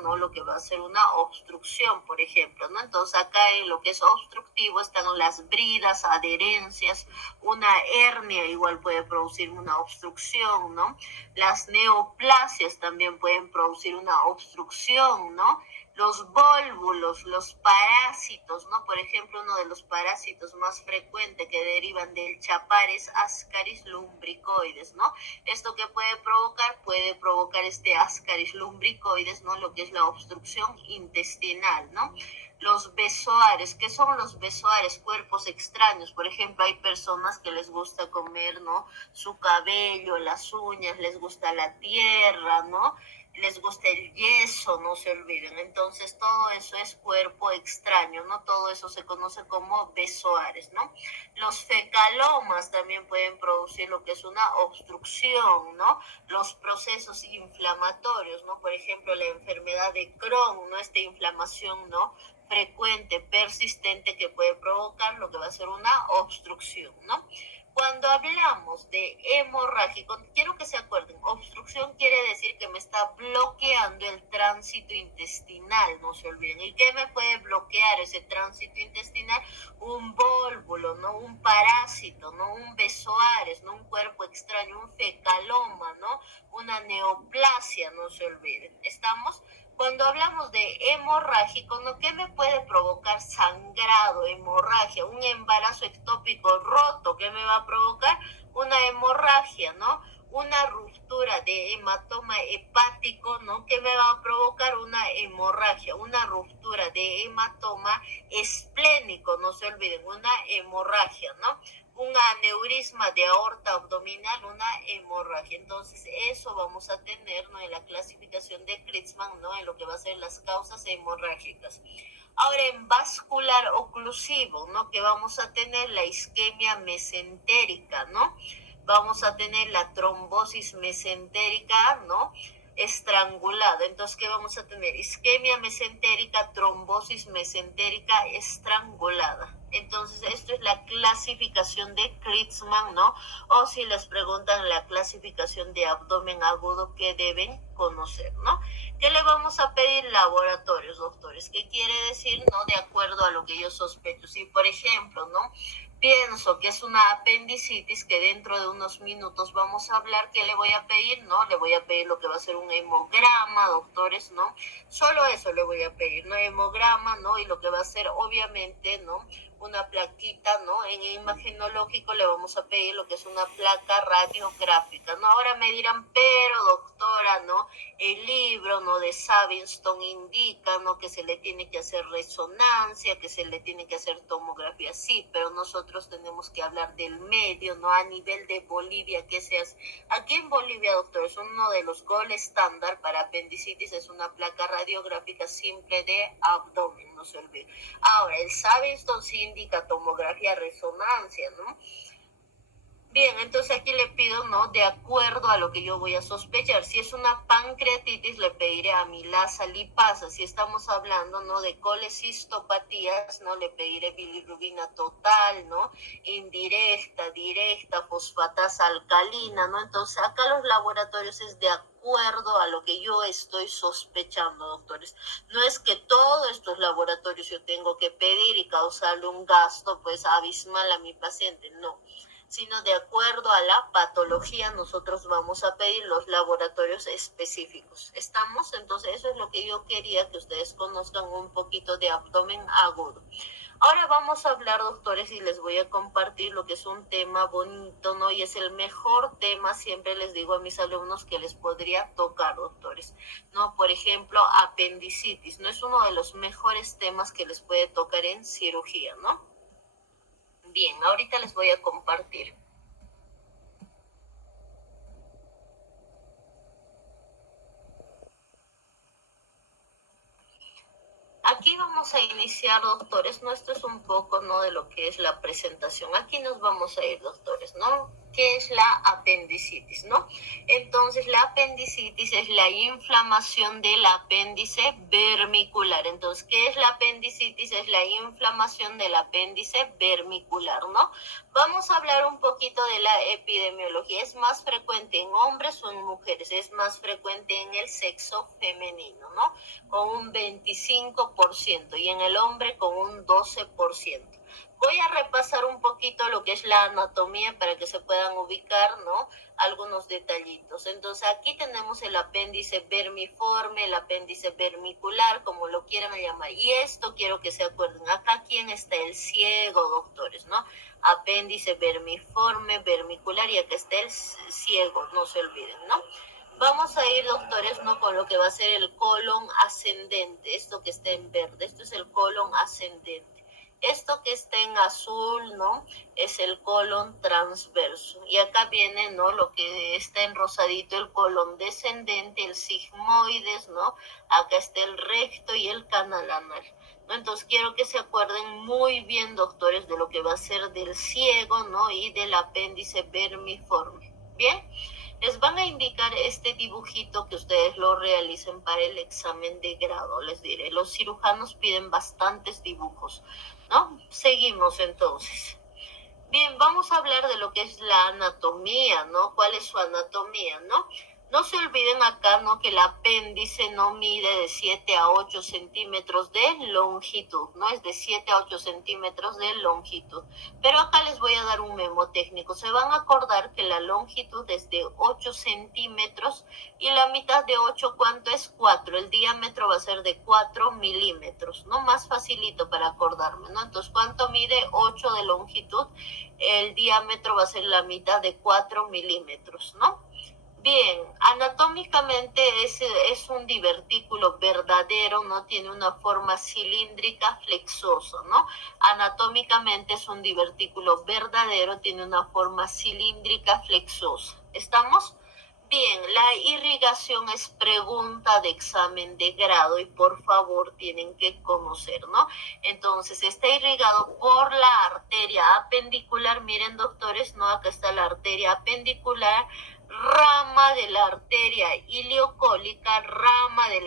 ¿no? Lo que va a ser una obstrucción, por ejemplo, ¿no? Entonces, acá en lo que es obstructivo están las bridas, adherencias, una hernia igual puede producir una obstrucción, ¿no? Las neoplasias también pueden producir una obstrucción, ¿no? Los vólvulos, los parásitos, ¿no? Por ejemplo, uno de los parásitos más frecuentes que derivan del chapar es Ascaris lumbricoides, ¿no? ¿Esto que puede provocar? Puede provocar este Ascaris lumbricoides, ¿no? Lo que es la obstrucción intestinal, ¿no? Los besoares, ¿qué son los besoares? Cuerpos extraños. Por ejemplo, hay personas que les gusta comer, ¿no? Su cabello, las uñas, les gusta la tierra, ¿no? Les gusta el yeso, no se olviden. Entonces, todo eso es cuerpo extraño, ¿no? Todo eso se conoce como besoares, ¿no? Los fecalomas también pueden producir lo que es una obstrucción, ¿no? Los procesos inflamatorios, ¿no? Por ejemplo, la enfermedad de Crohn, ¿no? Esta inflamación, ¿no? Frecuente, persistente, que puede provocar lo que va a ser una obstrucción, ¿no? Cuando hablamos de hemorrágico, quiero que se acuerden, obstrucción quiere decir que me está bloqueando el tránsito intestinal, no se olviden. ¿Y qué me puede bloquear ese tránsito intestinal? Un vólvulo, ¿no? Un parásito, ¿no? Un besoares, ¿no? Un cuerpo extraño, un fecaloma, ¿no? Una neoplasia, no se olviden. ¿Estamos? Cuando hablamos de hemorrágico, ¿no? ¿Qué me puede provocar? Sangrado, hemorragia, un embarazo ectópico roto, ¿qué me va a provocar? Una hemorragia, ¿no? Una ruptura de hematoma hepático, ¿no? ¿Qué me va a provocar? Una hemorragia, una ruptura de hematoma esplénico, no se olviden, una hemorragia, ¿no? Un aneurisma de aorta abdominal, una hemorragia. Entonces, eso vamos a tener, ¿no? En la clasificación de Kritzman, ¿no? En lo que va a ser las causas hemorrágicas. Ahora, en vascular oclusivo, ¿no? Que vamos a tener la isquemia mesentérica, ¿no? Vamos a tener la trombosis mesentérica, ¿no? Estrangulada. Entonces, ¿qué vamos a tener? Isquemia mesentérica, trombosis mesentérica estrangulada. Entonces, esto es la clasificación de Kritzman, ¿no? O si les preguntan la clasificación de abdomen agudo que deben conocer, ¿no? ¿Qué le vamos a pedir? Laboratorios, doctores. ¿Qué quiere decir? ¿No? De acuerdo a lo que yo sospecho. Si, por ejemplo, ¿no? Pienso que es una apendicitis que dentro de unos minutos vamos a hablar. ¿Qué le voy a pedir? ¿No? Le voy a pedir lo que va a ser un hemograma, doctores, ¿no? Solo eso le voy a pedir, ¿no? Hemograma, ¿no? Y lo que va a ser, obviamente, ¿no? Una plaquita, ¿no? En imagenológico le vamos a pedir lo que es una placa radiográfica, ¿no? Ahora me dirán, pero doctora, ¿no? El libro, ¿no? De Savinstone indica, ¿no? Que se le tiene que hacer resonancia, que se le tiene que hacer tomografía, sí, pero nosotros tenemos que hablar del medio, ¿no? A nivel de Bolivia, ¿qué se hace? Aquí en Bolivia, doctor, es uno de los gold estándar para apendicitis, es una placa radiográfica simple de abdomen, no se olvide. Ahora, el Savinstone sí indica tomografía, resonancia, ¿no? Bien, entonces aquí le pido, ¿no? De acuerdo a lo que yo voy a sospechar. Si es una pancreatitis, le pediré amilasa lipasa. Si estamos hablando, ¿no? De colecistopatías, ¿no? Le pediré bilirrubina total, ¿no? Indirecta, directa, fosfatasa alcalina, ¿no? Entonces acá los laboratorios es de acuerdo a lo que yo estoy sospechando, doctores. No es que todos estos laboratorios yo tengo que pedir y causarle un gasto, pues, abismal a mi paciente, no, sino de acuerdo a la patología nosotros vamos a pedir los laboratorios específicos. ¿Estamos? Entonces eso es lo que yo quería que ustedes conozcan un poquito de abdomen agudo. Ahora vamos a hablar, doctores, y les voy a compartir lo que es un tema bonito, ¿no? Y es el mejor tema, siempre les digo a mis alumnos que les podría tocar, doctores, ¿no? Por ejemplo, apendicitis, ¿no? Es uno de los mejores temas que les puede tocar en cirugía, ¿no? Bien, ahorita les voy a compartir. Aquí vamos a iniciar, doctores, ¿no? Esto es un poco, ¿no? De lo que es la presentación. Aquí nos vamos a ir, doctores, ¿no? ¿Qué es la apendicitis, no? Entonces, la apendicitis es la inflamación del apéndice vermicular. Entonces, ¿qué es la apendicitis? Es la inflamación del apéndice vermicular, ¿no? Vamos a hablar un poquito de la epidemiología. ¿Es más frecuente en hombres o en mujeres? Es más frecuente en el sexo femenino, ¿no? Con un 25% y en el hombre con un 12%. Voy a repasar un poquito lo que es la anatomía para que se puedan ubicar, ¿no? Algunos detallitos. Entonces aquí tenemos el apéndice vermiforme, el apéndice vermicular, como lo quieran llamar. Y esto quiero que se acuerden. Acá quién está el ciego, doctores, ¿no? Apéndice vermiforme, vermicular y acá está el ciego, no se olviden, ¿no? Vamos a ir, doctores, ¿no? Con lo que va a ser el colon ascendente, esto que está en verde, esto es el colon ascendente. Esto que está en azul, ¿no? Es el colon transverso. Y acá viene, ¿no? Lo que está en rosadito, el colon descendente, el sigmoides, ¿no? Acá está el recto y el canal anal, ¿no? Entonces quiero que se acuerden muy bien, doctores, de lo que va a ser del ciego, ¿no? Y del apéndice vermiforme. ¿Bien? Les van a indicar este dibujito que ustedes lo realicen para el examen de grado. Les diré, los cirujanos piden bastantes dibujos, ¿no? Seguimos entonces. Bien, vamos a hablar de lo que es la anatomía, ¿no? ¿Cuál es su anatomía, no? No se olviden acá, ¿no? Que el apéndice no mide de 7 a 8 centímetros de longitud, ¿no? Es de 7 a 8 centímetros de longitud. Pero acá les voy a dar un memo técnico. Se van a acordar que la longitud es de 8 centímetros y la mitad de 8, ¿cuánto es? 4. El diámetro va a ser de 4 milímetros, ¿no? Más facilito para acordarme, ¿no? Entonces, ¿cuánto mide 8 de longitud? El diámetro va a ser la mitad de 4 milímetros, ¿no? Bien, anatómicamente es un divertículo verdadero, ¿no? Tiene una forma cilíndrica flexosa, ¿no? Anatómicamente es un divertículo verdadero, tiene una forma cilíndrica flexosa. ¿Estamos? Bien, la irrigación es pregunta de examen de grado y por favor tienen que conocer, ¿no? Entonces está irrigado por la arteria apendicular, miren doctores, ¿no? Acá está la arteria apendicular, rama de la arteria ileocólica, rama de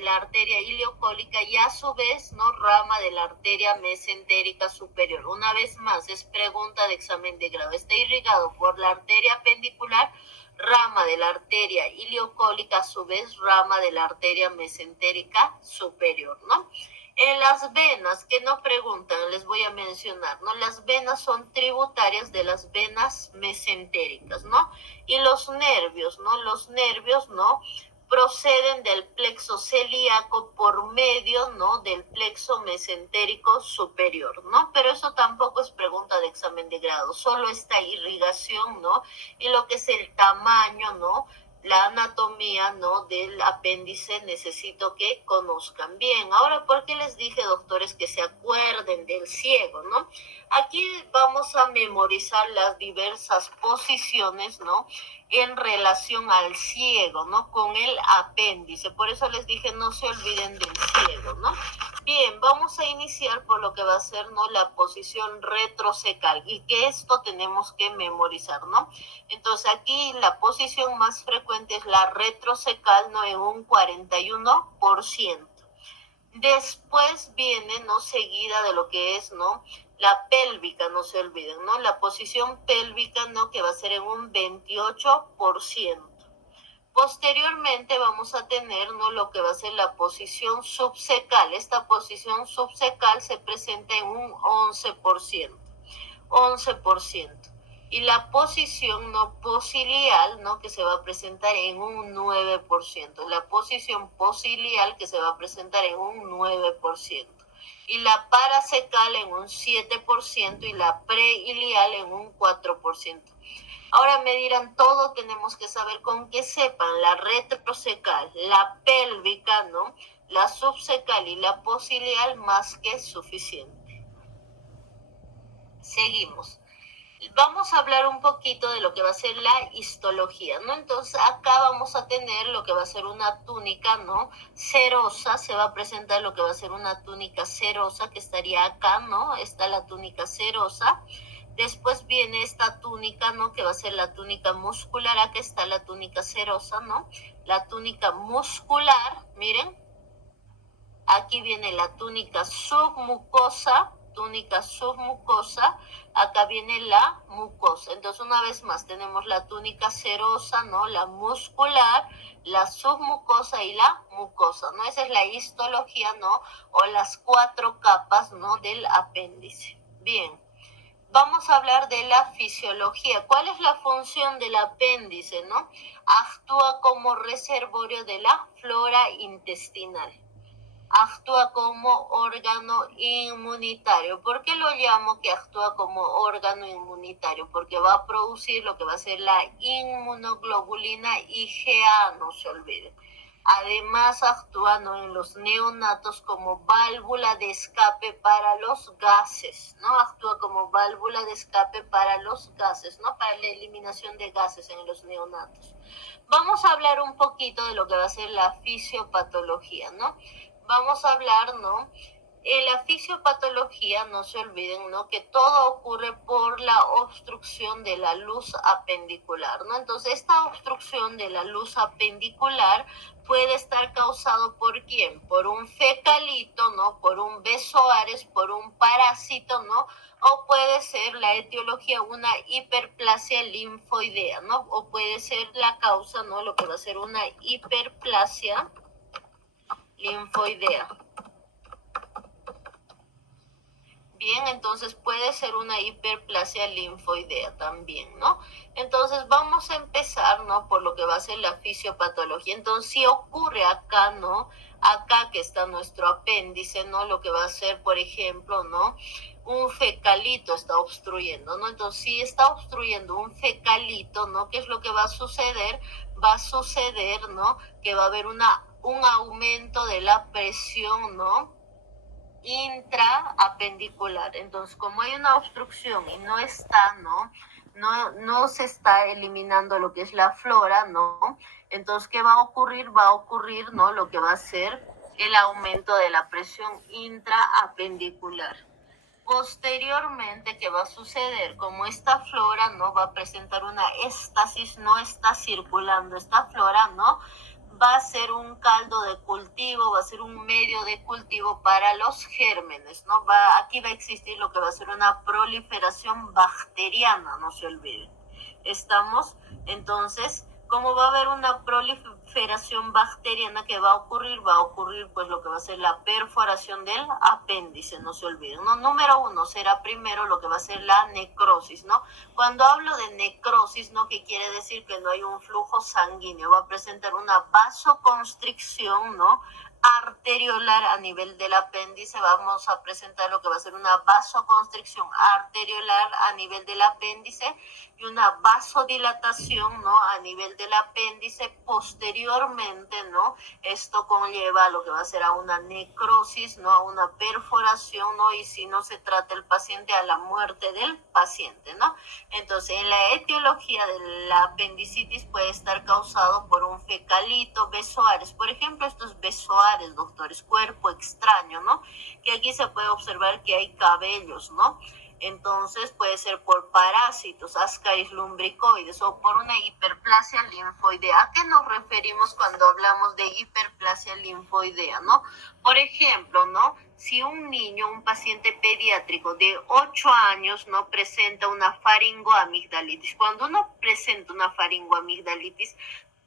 la arteria ileocólica y a su vez, ¿no? Rama de la arteria mesentérica superior. Una vez más, es pregunta de examen de grado. Está irrigado por la arteria apendicular, rama de la arteria ileocólica, a su vez rama de la arteria mesentérica superior, ¿no? En las venas, que no preguntan, les voy a mencionar, ¿no? Las venas son tributarias de las venas mesentéricas, ¿no? Y los nervios, ¿no? Los nervios, ¿no? Proceden del plexo celíaco por medio, ¿no? Del plexo mesentérico superior, ¿no? Pero eso tampoco es pregunta de examen de grado, solo esta irrigación, ¿no? Y lo que es el tamaño, ¿no? La anatomía, ¿no? Del apéndice necesito que conozcan bien. Ahora, ¿por qué les dije, doctores, que se acuerden del ciego, ¿no? Aquí vamos a memorizar las diversas posiciones, ¿no? En relación al ciego, ¿no? Con el apéndice. Por eso les dije, no se olviden del ciego, ¿no? Bien, vamos a iniciar por lo que va a ser, ¿no? La posición retrocecal y que esto tenemos que memorizar, ¿no? Entonces aquí la posición más frecuente es la retrocecal, ¿no? En un 41%. Después viene, ¿no? Seguida de lo que es, ¿no? La pélvica, no se olviden, ¿no? La posición pélvica, ¿no? Que va a ser en un 28%. Posteriormente vamos a tener, ¿no? Lo que va a ser la posición subcecal. Esta posición subcecal se presenta en un 11%. 11%. Y la posición no posilial, ¿no? Que se va a presentar en un 9%. La posición posilial que se va a presentar en un 9%. Y la paracecal en un 7% y la preilial en un 4%. Ahora me dirán, todo tenemos que saber con que sepan la retrocecal, la pélvica, ¿no? La subcecal y la posilial más que suficiente. Seguimos. Vamos a hablar un poquito de lo que va a ser la histología, ¿no? Entonces acá vamos a tener lo que va a ser una túnica, ¿no? Cerosa, se va a presentar lo que va a ser una túnica cerosa que estaría acá, ¿no? Está la túnica cerosa. Después viene esta túnica, ¿no? Que va a ser la túnica muscular. Acá está la túnica cerosa, ¿no? La túnica muscular, miren. Aquí viene la túnica submucosa, acá viene la mucosa. Entonces, una vez más, tenemos la túnica serosa, ¿no? La muscular, la submucosa y la mucosa, ¿no? Esa es la histología, ¿no? O las 4 capas, ¿no? Del apéndice. Bien, vamos a hablar de la fisiología. ¿Cuál es la función del apéndice, no? Actúa como reservorio de la flora intestinal. Actúa como órgano inmunitario. ¿Por qué lo llamo que actúa como órgano inmunitario? Porque va a producir lo que va a ser la inmunoglobulina IgA, no se olviden. Además, actúa en los neonatos como válvula de escape para los gases, ¿no? Actúa como válvula de escape para los gases, ¿no? Para la eliminación de gases en los neonatos. Vamos a hablar un poquito de lo que va a ser la fisiopatología, ¿no? Vamos a hablar, ¿no? En la fisiopatología, no se olviden, ¿no? Que todo ocurre por la obstrucción de la luz apendicular, ¿no? Entonces, esta obstrucción de la luz apendicular puede estar causado por quién? Por un fecalito, ¿no? Por un besoares, por un parásito, ¿no? O puede ser la etiología una hiperplasia linfoidea, ¿no? O puede ser la causa, ¿no? Lo que va a ser una hiperplasia linfoidea. Bien, entonces puede ser una hiperplasia linfoidea también, ¿no? Entonces vamos a empezar, ¿no? Por lo que va a ser la fisiopatología. Entonces, si ocurre acá, ¿no? Acá que está nuestro apéndice, ¿no? Lo que va a ser, por ejemplo, ¿no? Un fecalito está obstruyendo, ¿no? Entonces, si está obstruyendo un fecalito, ¿no? ¿Qué es lo que va a suceder? Va a suceder, ¿no? Que va a haber un aumento de la presión, ¿no? Intraapendicular. Entonces, como hay una obstrucción y no está, no se está eliminando lo que es la flora, ¿no? Entonces, ¿qué va a ocurrir? Va a ocurrir, ¿no? Lo que va a ser el aumento de la presión intraapendicular. Posteriormente, ¿qué va a suceder? Como esta flora no va a presentar una éstasis, no está circulando esta flora, ¿no? Va a ser un caldo de cultivo, va a ser un medio de cultivo para los gérmenes, ¿no? Aquí va a existir lo que va a ser una proliferación bacteriana, no se olviden. ¿Estamos? Entonces, ¿cómo va a haber una proliferación bacteriana que va a ocurrir? Va a ocurrir pues lo que va a ser la perforación del apéndice, no se olviden, ¿no? Número uno será primero lo que va a ser la necrosis, ¿no? Cuando hablo de necrosis, ¿no? ¿Qué quiere decir? Que no hay un flujo sanguíneo, va a presentar una vasoconstricción, ¿no? Arteriolar a nivel del apéndice, vamos a presentar lo que va a ser una vasoconstricción arteriolar a nivel del apéndice y una vasodilatación, ¿no? A nivel del apéndice posteriormente, ¿no? Esto conlleva lo que va a ser a una necrosis, ¿no? A una perforación, ¿no? Y si no se trata el paciente, a la muerte del paciente, ¿no? Entonces, en la etiología de la apendicitis puede estar causado por un fecalito, besoares. Por ejemplo, estos besoares, doctores, cuerpo extraño, ¿no? Que aquí se puede observar que hay cabellos, ¿no? Entonces puede ser por parásitos, Ascaris lumbricoides o por una hiperplasia linfoidea. ¿A qué nos referimos cuando hablamos de hiperplasia linfoidea, no? Por ejemplo, ¿no? Si un niño, un paciente pediátrico de 8 años, no presenta una faringoamigdalitis, cuando uno presenta una faringoamigdalitis,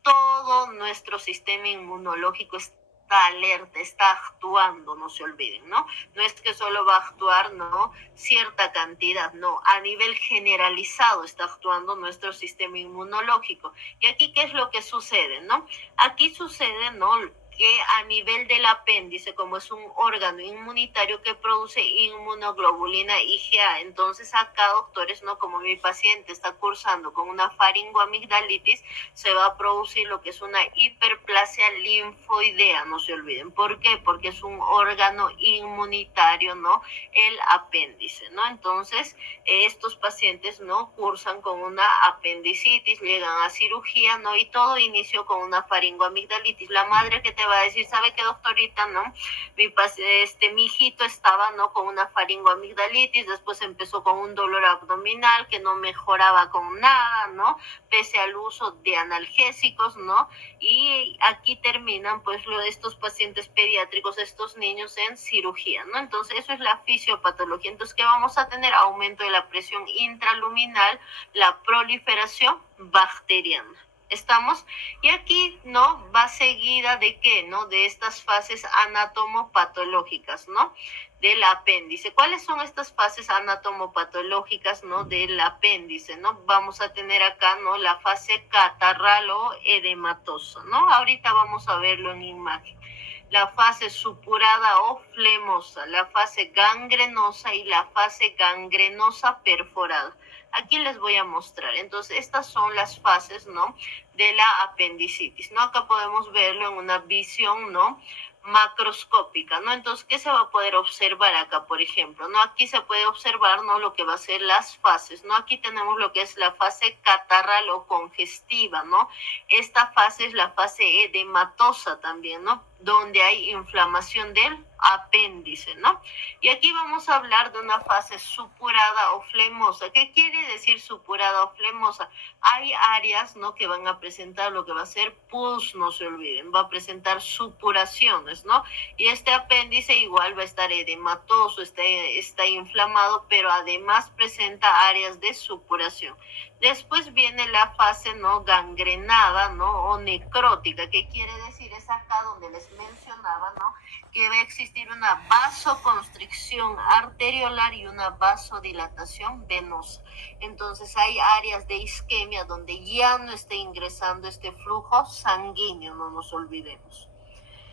todo nuestro sistema inmunológico está alerta, está actuando, no se olviden, ¿no? No es que solo va a actuar, ¿no? Cierta cantidad, no, a nivel generalizado está actuando nuestro sistema inmunológico. Y aquí, ¿qué es lo que sucede, no? Aquí sucede, ¿no? Que a nivel del apéndice, como es un órgano inmunitario que produce inmunoglobulina IgA, entonces acá, doctores, no, como mi paciente está cursando con una faringoamigdalitis, se va a producir lo que es una hiperplasia linfoidea, no se olviden. ¿Por qué? Porque es un órgano inmunitario, ¿no? El apéndice, ¿no? Entonces, estos pacientes, ¿no? Cursan con una apendicitis, llegan a cirugía, ¿no? Y todo inició con una faringoamigdalitis. La madre que te va a decir, ¿sabe qué, doctorita, no? Mi hijito estaba, ¿no? Con una faringoamigdalitis, después empezó con un dolor abdominal que no mejoraba con nada, ¿no? Pese al uso de analgésicos, ¿no? Y aquí terminan, pues, estos pacientes pediátricos, estos niños en cirugía, ¿no? Entonces, eso es la fisiopatología. Entonces, ¿qué vamos a tener? Aumento de la presión intraluminal, la proliferación bacteriana. ¿Estamos? Y aquí, ¿no? Va seguida de qué, ¿no? De estas fases anatomopatológicas, ¿no? Del apéndice. ¿Cuáles son estas fases anatomopatológicas, ¿no? Del apéndice, ¿no? Vamos a tener acá, ¿no? La fase catarral o edematosa, ¿no? Ahorita vamos a verlo en imagen. La fase supurada o flemosa, la fase gangrenosa y la fase gangrenosa perforada. Aquí les voy a mostrar. Entonces, estas son las fases, ¿no? De la apendicitis, ¿no? Acá podemos verlo en una visión, ¿no? Macroscópica, ¿no? Entonces, ¿qué se va a poder observar acá, por ejemplo? ¿No? Aquí se puede observar, ¿no? Lo que va a ser las fases, ¿no? Aquí tenemos lo que es la fase catarral o congestiva, ¿no? Esta fase es la fase edematosa también, ¿no? Donde hay inflamación del apéndice, ¿no? Y aquí vamos a hablar de una fase supurada o flemosa. ¿Qué quiere decir supurada o flemosa? Hay áreas, ¿no? Que van a presentar lo que va a ser pus, no se olviden, va a presentar supuraciones, ¿no? Y este apéndice igual va a estar edematoso, está inflamado, pero además presenta áreas de supuración. Después viene la fase, ¿no? Gangrenada, ¿no? O necrótica. ¿Qué quiere decir? Es acá donde les mencionaba, ¿no? Que va a existir una vasoconstricción arteriolar y una vasodilatación venosa. Entonces hay áreas de isquemia donde ya no está ingresando este flujo sanguíneo, no nos olvidemos.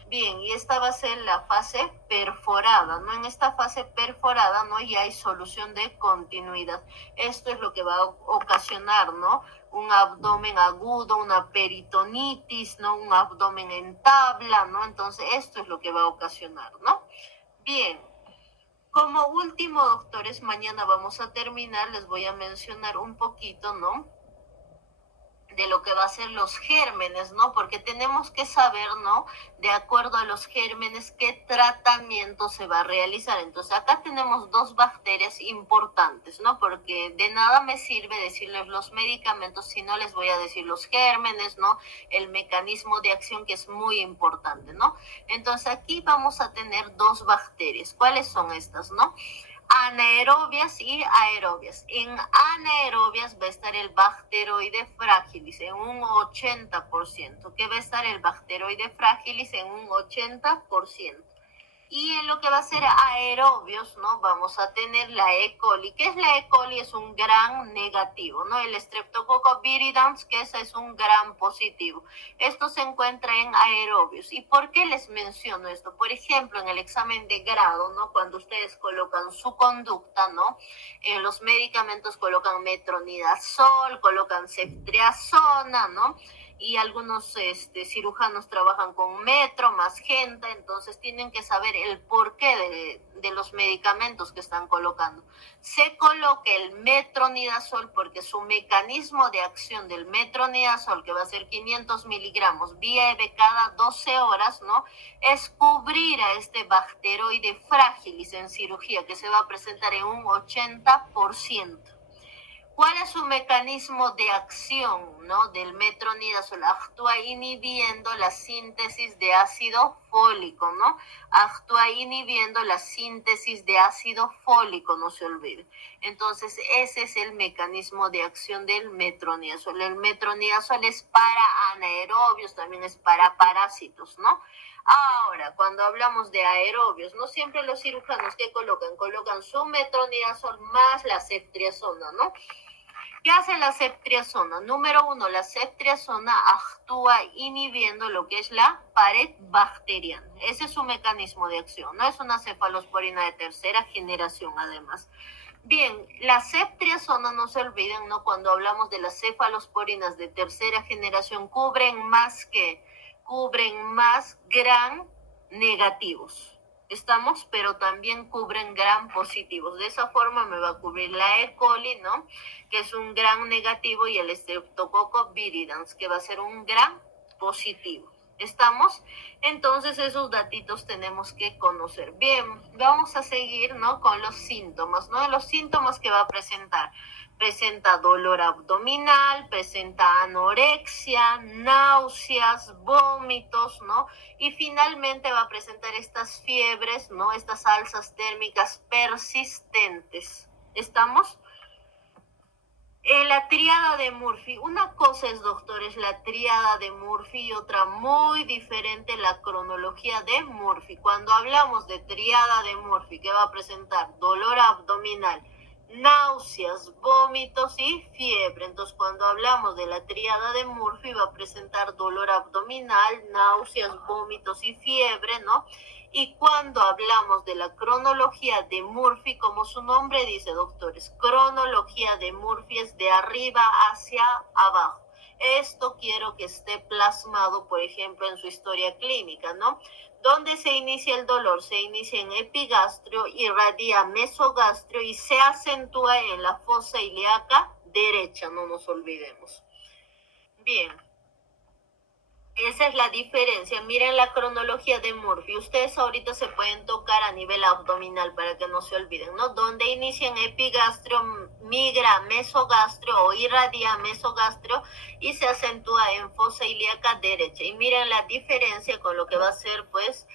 Bien, y esta va a ser la fase perforada, ¿no? En esta fase perforada, ¿no? Ya hay solución de continuidad. Esto es lo que va a ocasionar, ¿no? Un abdomen agudo, una peritonitis, ¿no? Un abdomen en tabla, ¿no? Entonces, esto es lo que va a ocasionar, ¿no? Bien. Como último, doctores, mañana vamos a terminar, les voy a mencionar un poquito, ¿no? De lo que va a ser los gérmenes, ¿no? Porque tenemos que saber, ¿no? De acuerdo a los gérmenes, qué tratamiento se va a realizar. Entonces, acá tenemos dos bacterias importantes, ¿no? Porque de nada me sirve decirles los medicamentos si no les voy a decir los gérmenes, ¿no? El mecanismo de acción que es muy importante, ¿no? Entonces, aquí vamos a tener dos bacterias. ¿Cuáles son estas, no? Anaerobias y aerobias. En anaerobias va a estar el Bacteroide fragilis en un 80%, que va a estar el Bacteroide fragilis en un 80%. Y en lo que va a ser aerobios, ¿no? Vamos a tener la E. coli. ¿Qué es la E. coli? Es un gran negativo, ¿no? El Streptococcus viridans, que ese es un gran positivo. Esto se encuentra en aerobios. ¿Y por qué les menciono esto? Por ejemplo, en el examen de grado, ¿no? Cuando ustedes colocan su conducta, ¿no? En los medicamentos colocan metronidazol, colocan ceftriaxona, ¿no? Y algunos cirujanos trabajan con metro, más gente, entonces tienen que saber el porqué de los medicamentos que están colocando. Se coloca el metronidazol porque su mecanismo de acción del metronidazol, que va a ser 500 miligramos vía EB cada 12 horas, ¿no? Es cubrir a este bacteroide fragilis en cirugía, que se va a presentar en un 80%. ¿Cuál es su mecanismo de acción, ¿no? Del metronidazol? Actúa inhibiendo la síntesis de ácido fólico, ¿no? Actúa inhibiendo la síntesis de ácido fólico, no se olvide. Entonces, ese es el mecanismo de acción del metronidazol. El metronidazol es para anaerobios, también es para parásitos, ¿no? Ahora, cuando hablamos de aerobios, no siempre los cirujanos que colocan su metronidazol más la ceftriaxona, ¿no? ¿Qué hace la ceftriaxona? Número uno, la ceftriaxona actúa inhibiendo lo que es la pared bacteriana. Ese es su mecanismo de acción, no es una cefalosporina de tercera generación además. Bien, la ceftriaxona, no se olviden, ¿no? Cuando hablamos de las cefalosporinas de tercera generación, cubren más gran negativos. Estamos, pero también cubren gran positivos. De esa forma me va a cubrir la E. coli, ¿no? Que es un gran negativo, y el Streptococcus viridans, que va a ser un gran positivo. ¿Estamos? Entonces esos datitos tenemos que conocer. Bien, vamos a seguir, ¿no? Con los síntomas, ¿no? Los síntomas que va a presentar. Presenta dolor abdominal, presenta anorexia, náuseas, vómitos, ¿no? Y finalmente va a presentar estas fiebres, ¿no? Estas alzas térmicas persistentes. ¿Estamos? La tríada de Murphy. Una cosa es, doctores, la tríada de Murphy y otra muy diferente, la cronología de Murphy. Cuando hablamos de tríada de Murphy, que va a presentar dolor abdominal, náuseas, vómitos y fiebre. Entonces, cuando hablamos de la tríada de Murphy, va a presentar dolor abdominal, náuseas, vómitos y fiebre, ¿no? Y cuando hablamos de la cronología de Murphy, como su nombre dice, doctores, cronología de Murphy es de arriba hacia abajo. Esto quiero que esté plasmado, por ejemplo, en su historia clínica, ¿no? ¿Dónde se inicia el dolor? Se inicia en epigastrio, irradia mesogastrio y se acentúa en la fosa ilíaca derecha, no nos olvidemos. Bien. Esa es la diferencia. Miren la cronología de Murphy. Ustedes ahorita se pueden tocar a nivel abdominal para que no se olviden, ¿no? Donde inician epigastrio, migra mesogastrio o irradia mesogastrio y se acentúa en fosa ilíaca derecha. Y miren la diferencia con lo que va a ser, pues,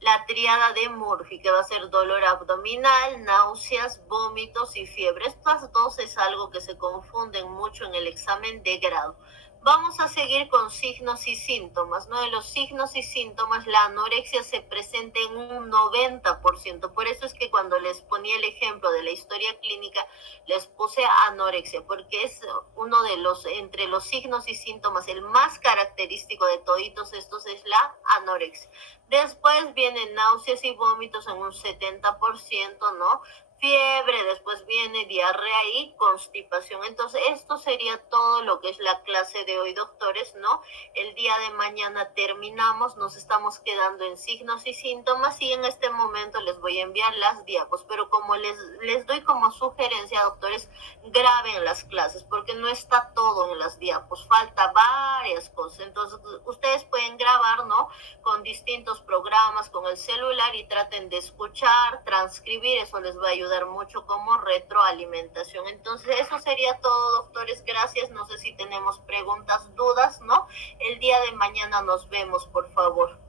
la tríada de Murphy, que va a ser dolor abdominal, náuseas, vómitos y fiebre. Estas dos es algo que se confunden mucho en el examen de grado. Vamos a seguir con signos y síntomas, ¿no? De los signos y síntomas, la anorexia se presenta en un 90%. Por eso es que cuando les ponía el ejemplo de la historia clínica, les puse anorexia, porque es uno de los, entre los signos y síntomas, el más característico de toditos estos es la anorexia. Después vienen náuseas y vómitos en un 70%, ¿no? Fiebre, después viene diarrea y constipación. Entonces, esto sería todo lo que es la clase de hoy, doctores, ¿no? El día de mañana terminamos, nos estamos quedando en signos y síntomas y en este momento les voy a enviar las diapos, pero como les doy como sugerencia, doctores, graben las clases porque no está todo en las diapos, falta varias cosas. Entonces, ustedes pueden grabar, ¿no? Con distintos programas, con el celular y traten de escuchar, transcribir, eso les va a ayudar mucho como retroalimentación. Entonces, eso sería todo, doctores, gracias. No sé si tenemos preguntas, dudas, ¿no? El día de mañana nos vemos, por favor.